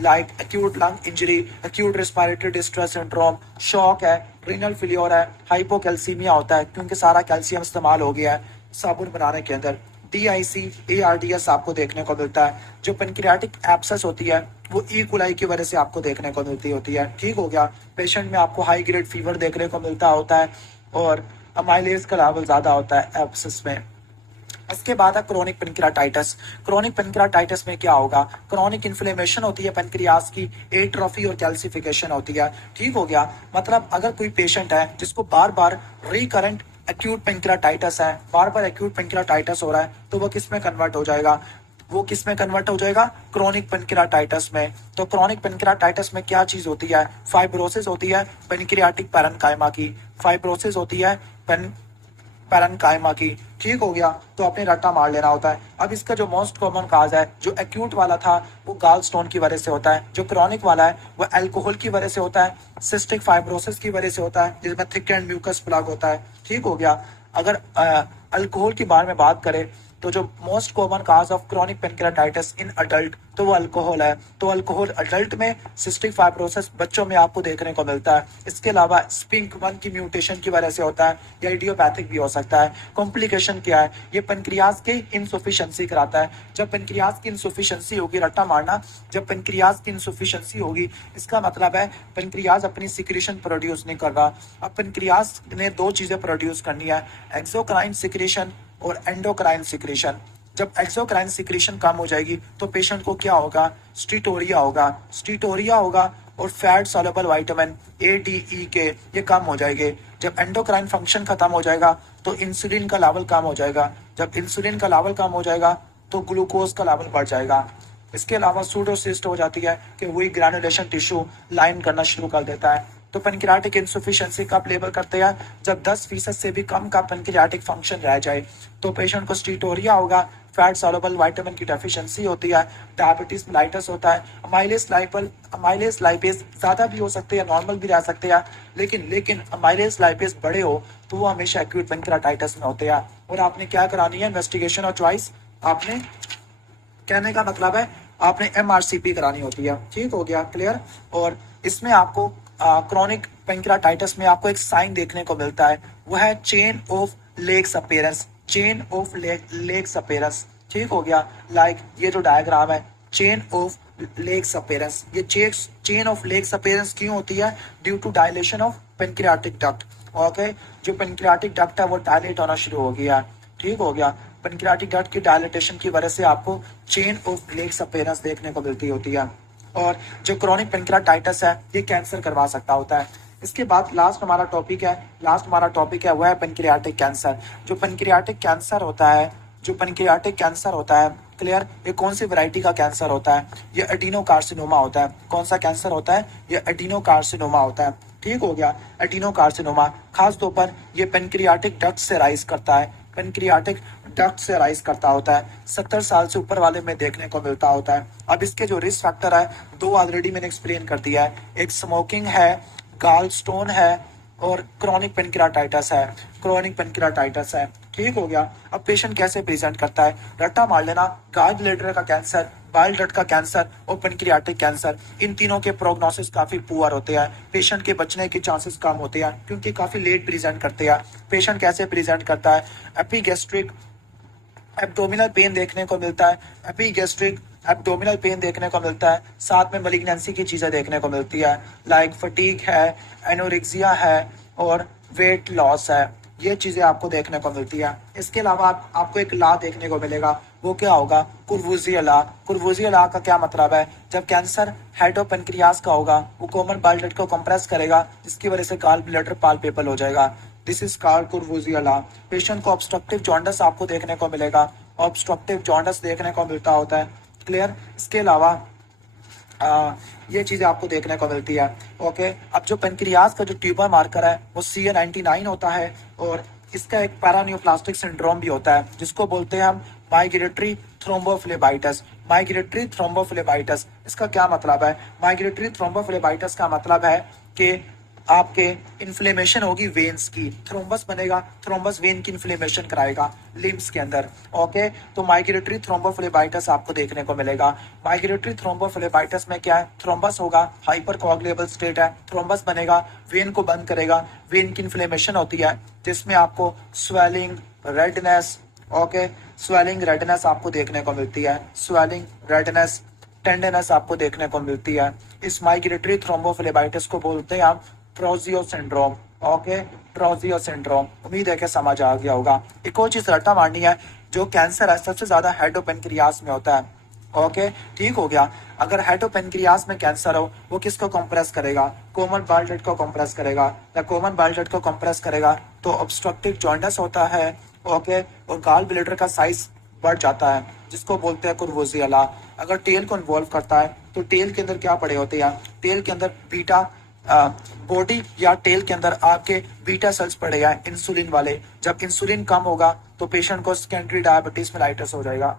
like acute lung injury, acute respiratory distress syndrome, shock है, रीनल फेल्योर है, हाइपोकैल्सीमिया होता है क्योंकि सारा कैल्शियम इस्तेमाल हो गया है साबुन बनाने के अंदर। DIC ARDS आपको देखने को मिलता है। जो पेनक्रियाटिक एब्सेस होती है वो ई कोलाई की वजह से आपको देखने को मिलती होती है। ठीक हो गया। पेशेंट में आपको हाई ग्रेड फीवर देखने को मिलता होता है और अमाइलेज का लेवल ज्यादा होता है एब्सेस में। इसके बाद है क्रोनिक पेनक्रियाटाइटिस। क्रोनिक पेनक्रियाटाइटिस में क्या होगा, क्रोनिक इन्फ्लेमेशन होती है पेनक्रियास की, एट्रोफी और कैल्सिफिकेशन होती है। ठीक हो गया। मतलब अगर कोई पेशेंट है जिसको बार बार रिकरेंट एक्यूट पेनक्रियाटाइटिस है, बार बार एक्यूट पेनक्रियाटाइटिस हो रहा है, तो वो किस में कन्वर्ट हो जाएगा, वो किस में कन्वर्ट हो जाएगा, क्रोनिक पेनक्रियाटाइटिस में। तो क्रोनिक पेनक्रियाटाइटिस में क्या चीज होती है, फाइब्रोसिस होती है पेनक्रियाटिक पैरेन्काइमा की, फाइब्रोसिस होती है पैरेन्काइमा की। ठीक हो गया। तो आपने रट्टा मार लेना होता है। अब इसका जो मोस्ट कॉमन काज है, जो एक्यूट वाला था वो गाल स्टोन की वजह से होता है, जो क्रॉनिक वाला है वो अल्कोहल की वजह से होता है, सिस्टिक फाइब्रोसिस की वजह से होता है जिसमें थिक एंड म्यूकस प्लग होता है। ठीक हो गया। अगर अल्कोहल के बारे में बात करें तो जो most common cause of chronic pancreatitis in adult तो वो अल्कोहल है। तो अल्कोहल अडल्ट में, सिस्टिक फाइब्रोसिस बच्चों में आपको देखने को मिलता है। इसके अलावा स्पिंक1 की म्यूटेशन की वजह से होता है या इडियोपैथिक भी हो सकता है। कॉम्प्लिकेशन क्या है, ये पेनक्रियाज की इनसफिशिएंसी कराता है। जब पेनक्रियाज की इनसफिशिएंसी होगी, रट्टा मारना, जब पेनक्रियाज की इनसफिशिएंसी होगी इसका मतलब है पेनक्रियाज अपनी सिक्रीशन प्रोड्यूस नहीं कर रहा। अब पेनक्रियाज ने दो चीजें प्रोड्यूस करनी है, एक्सोक्राइन सिक्रीशन और एंडोक्राइन सिक्रीशन। जब एक्सोक्राइन सिक्रीशन कम हो जाएगी तो पेशेंट को क्या होगा, स्टीटोरिया होगा, स्टीटोरिया होगा और फैट सॉल्युबल विटामिन ADE के ये कम हो जाएंगे। जब एंडोक्राइन फंक्शन खत्म हो जाएगा तो इंसुलिन का लेवल कम हो जाएगा। जब इंसुलिन का लेवल कम हो जाएगा तो ग्लूकोज का लेवल बढ़ जाएगा। इसके अलावा सूडोसिस्ट हो जाती है कि वही ग्रैनुलेशन टिश्यू लाइन करना शुरू कर देता है। तो पेनक्रियाटिक इंसफिशिएंसी कब लेबल करते हैं, जब 10% से भी कम का पेनक्रियाटिक फंक्शन रह जाए तो पेशेंट को स्टीटोरिया होगा, फैट सॉल्युबल विटामिन की डेफिशिएंसी होती है, डायबिटीज मेलाइटस होता है, अमाइलेज लाइपेज ज्यादा भी हो सकते हैं, नॉर्मल भी रह सकते हैं, लेकिन अमाइलेज लाइपेज बड़े हो तो वो हमेशा एक्यूट पेनक्रियाटाइटिस में होते हैं। और आपने क्या करानी है, इन्वेस्टिगेशन और चॉइस, आपने कहने का मतलब है आपने MRCP करानी होती है। ठीक हो गया, क्लियर। और इसमें आपको क्रोनिक पेनक्रियाटाइटिस में आपको एक साइन देखने को मिलता है, वो है chain of lakes appearance, chain of lakes appearance. ठीक हो गया। लाइक ये जो डायग्राम है, चेन ऑफ लेग्स अपीयरेंस, ये चेन ऑफ लेग्स अपीयरेंस क्यों होती है, due to dilation of pancreatic duct. Okay, जो पेनक्रियाटिक डक्ट है वो डायलेट होना शुरू हो गया। ठीक हो गया। पेनक्रियाटिक डक्ट की डायलेटेशन की वजह से आपको चेन ऑफ लेग्स अपीयरेंस देखने को मिलती होती है। और जो क्रोनिक पेनक्रियाटाइटिस है ये कैंसर करवा सकता होता है। इसके बाद लास्ट हमारा टॉपिक है वह है पेनक्रियाटिक कैंसर। जो पेनक्रियाटिक कैंसर होता है, क्लियर, ये कौन सी वैरायटी का कैंसर होता है, ये एडिनोकार्सिनोमा होता है। कौन सा कैंसर होता है, ये एडिनोकार्सिनोमा होता है। ठीक हो गया। एडिनोकार्सिनोमा खास तौर पर ये पेनक्रियाटिक डक्ट से राइज करता है, पेनक्रियाटिक डक्ट से राइज करता होता है, 70 साल से ऊपर वाले में देखने को मिलता होता है। अब इसके जो रिस्क फैक्टर है दो ऑलरेडी मैंने एक्सप्लेन कर दिया है, एक स्मोकिंग है, गाल स्टोन है और क्रोनिक पेनक्रियाटाइटिस है। ठीक हो गया। अब पेशेंट कैसे प्रेजेंट करता है, रट्टा मार लेना, गाल ब्लैडर का कैंसर, बाइल डक्ट का कैंसर और पेनक्रियाटिक कैंसर, इन तीनों के प्रोग्नोसिस काफी पुअर होते हैं। पेशेंट के बचने के चांसेस कम होते हैं क्योंकि काफी लेट प्रेजेंट करते हैं। पेशेंट कैसे प्रेजेंट करता है, एपिगैस्ट्रिक एब्डोमिनल पेन देखने को मिलता है, साथ में मलिग्नेंसी की चीजें देखने को मिलती है, लाइक फटीग है, एनोरेक्सिया है और वेट लॉस है, ये चीजें आपको देखने को मिलती है। इसके अलावा आपको एक लॉ देखने को मिलेगा, वो क्या होगा, कुर्वुजिया लॉ। कुर्वुजिया लॉ का क्या मतलब है, जब कैंसर हेड ऑफ पेनक्रियास का होगा वो कॉमन बाइल डक्ट को कंप्रेस करेगा जिसकी वजह से गाल ब्लैडर पाल्पेबल हो जाएगा। This is called Courvoisier law. Patient को ऑब्स्ट्रक्टिव जॉन्डिस आपको देखने को मिलेगा ऑब्स्ट्रक्टिव जॉन्डिस देखने को मिलता होता है। क्लियर। इसके अलावा ये चीज़ें आपको देखने को मिलती है। ओके, अब जो पेनक्रियाज का जो ट्यूबर मार्कर है वो CA99 होता है, और इसका एक पैरान्यूप्लास्टिक सिंड्रोम भी होता है जिसको बोलते हैं हम माइग्रेटरी थ्रोम्बोफ्लेबाइटिस। माइग्रेटरी थ्रोम्बोफ्लेबाइटिस, इसका क्या मतलब है? माइग्रेटरी थ्रोम्बोफ्लेबाइटिस का मतलब है कि आपके इन्फ्लेमेशन होगी वेन्स की, थ्रोम्बस बनेगा, थ्रोम्बस वेन की इन्फ्लेमेशन कराएगा लिम्स के अंदर। ओके, तो माइग्रेटरी थ्रोम्बोफ्लेबाइटिस आपको देखने को मिलेगा। माइग्रेटरी थ्रोम्बोफ्लेबाइटिस में क्या है? थ्रोम्बस होगा, हाइपर कोआगुलेबल स्टेट है, थ्रोम्बस बनेगा, वेन को बंद करेगा, वेन की इन्फ्लेमेशन होती है जिसमें आपको swelling, redness, okay, swelling redness आपको देखने को मिलती है, स्वेलिंग रेडनेस, टेंडरनेस आपको देखने को मिलती है। इस माइग्रेटरी थ्रोम्बोफ्लेबाइटिस को बोलते हैं हम Trousseau syndrome. Okay, Trousseau syndrome. उम्मीद है कि समझ आ गया होगा। एक और चीज रट्टा मारनी है, जो कैंसर है सबसे ज्यादा हेडोपेनक्रियास में होता है। ओके, ठीक हो गया। अगर हेडोपेनक्रियास में कैंसर हो, वो किसको कंप्रेस करेगा? कॉमन बाइल डक्ट को कंप्रेस करेगा। या कॉमन बाइल डक्ट को कंप्रेस करेगा तो ऑब्स्ट्रक्टिव जॉन्डिस होता है। ओके, और गाल ब्लैडर का साइज बढ़ जाता है जिसको बोलते हैं कुर्वोजियला। अगर टेल को इन्वॉल्व करता है तो टेल के अंदर क्या पड़े होते हैं? टेल के अंदर बीटा, बॉडी या टेल के अंदर आपके बीटा सेल्स पड़े हैं इंसुलिन वाले। जब इंसुलिन कम होगा तो पेशेंट को सेकेंडरी डायबिटीज मेलाइटिस हो जाएगा।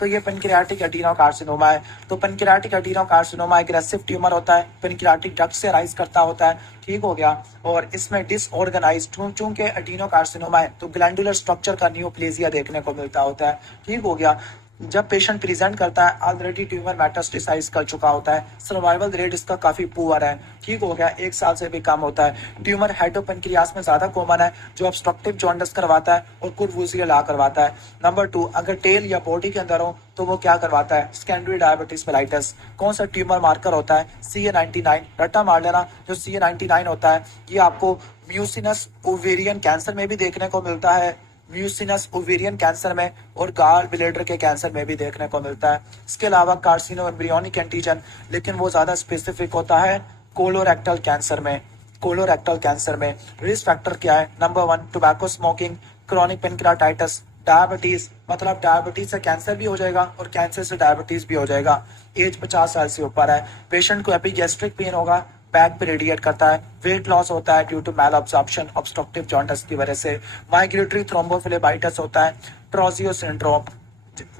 तो ये पेनक्रियाटिक एडिनोकार्सिनोमा है। तो पेनक्रियाटिक एडिनोकार्सिनोमा एग्रेसिव ट्यूमर होता है, पेनक्रियाटिक डक्ट से राइज करता होता है। ठीक हो गया। और इसमें डिसऑर्गेनाइज्ड, चूंकि एडिनोकार्सिनोमा है तो ग्लैंडुलर स्ट्रक्चर का नियोप्लेजिया देखने को मिलता होता है। ठीक हो गया। जब पेशेंट प्रेजेंट करता है ऑलरेडी ट्यूमर मेटास्टेसाइज कर चुका होता है, सर्वाइवल रेट इसका काफी पुअर है। ठीक हो गया, 1 साल से भी कम होता है। ट्यूमर हेडोपेनक्रियास में ज्यादा कॉमन है, जो ऑब्स्ट्रक्टिव जॉन्डिस करवाता है और कुर्वोजियला करवाता है। नंबर 2, अगर टेल या बॉडी के अंदर हो तो वो क्या करवाता है? Secondary diabetes mellitus. कौन सा ट्यूमर मार्कर होता है? CA99। रट्टा मार लेना, जो CA99 होता है ये आपको म्यूसिनस ओवेरियन कैंसर में भी देखने को मिलता है, म्यूसिनस ओवेरियन कैंसर में, और गाल ब्लैडर के कैंसर में भी देखने को मिलता है। इसके अलावा कार्सिनो एम्ब्रियोनिक एंटीजन, लेकिन वो ज्यादा स्पेसिफिक होता है कोलोरेक्टल कैंसर में। कोलोरेक्टल कैंसर में रिस्क फैक्टर क्या है? Number 1, tobacco smoking, chronic pancreatitis, diabetes, मतलब डायबिटीज से कैंसर भी हो जाएगा और कैंसर से डायबिटीज भी हो जाएगा। एज 50 साल से ऊपर है। पेशेंट को एपिगैस्ट्रिक पेन होगा, बैक पे रेडिएट करता है, वेट लॉस होता है due to malabsorption obstructive jaundice की वजह से, माइग्रेटरी थ्रोम्बोफ्लेबाइटिस होता है, ट्रोजियो सिंड्रोम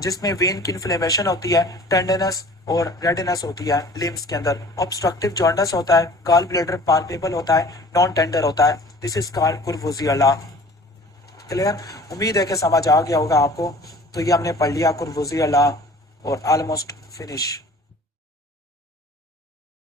जिसमें वेन की इन्फ्लेमेशन होती है, टेंडरनेस और रेडनेस होती है लिम्स के अंदर, ऑब्स्ट्रक्टिव जॉन्डिस होता है, गॉल ब्लैडर पाल्पेबल होता है, नॉन टेंडर होता है। This is called Courvoisier law. Clear. उम्मीद है कि समझ आ गया होगा आपको। तो ये हमने पढ़ लिया कुर्वोजियला और ऑलमोस्ट फिनिश।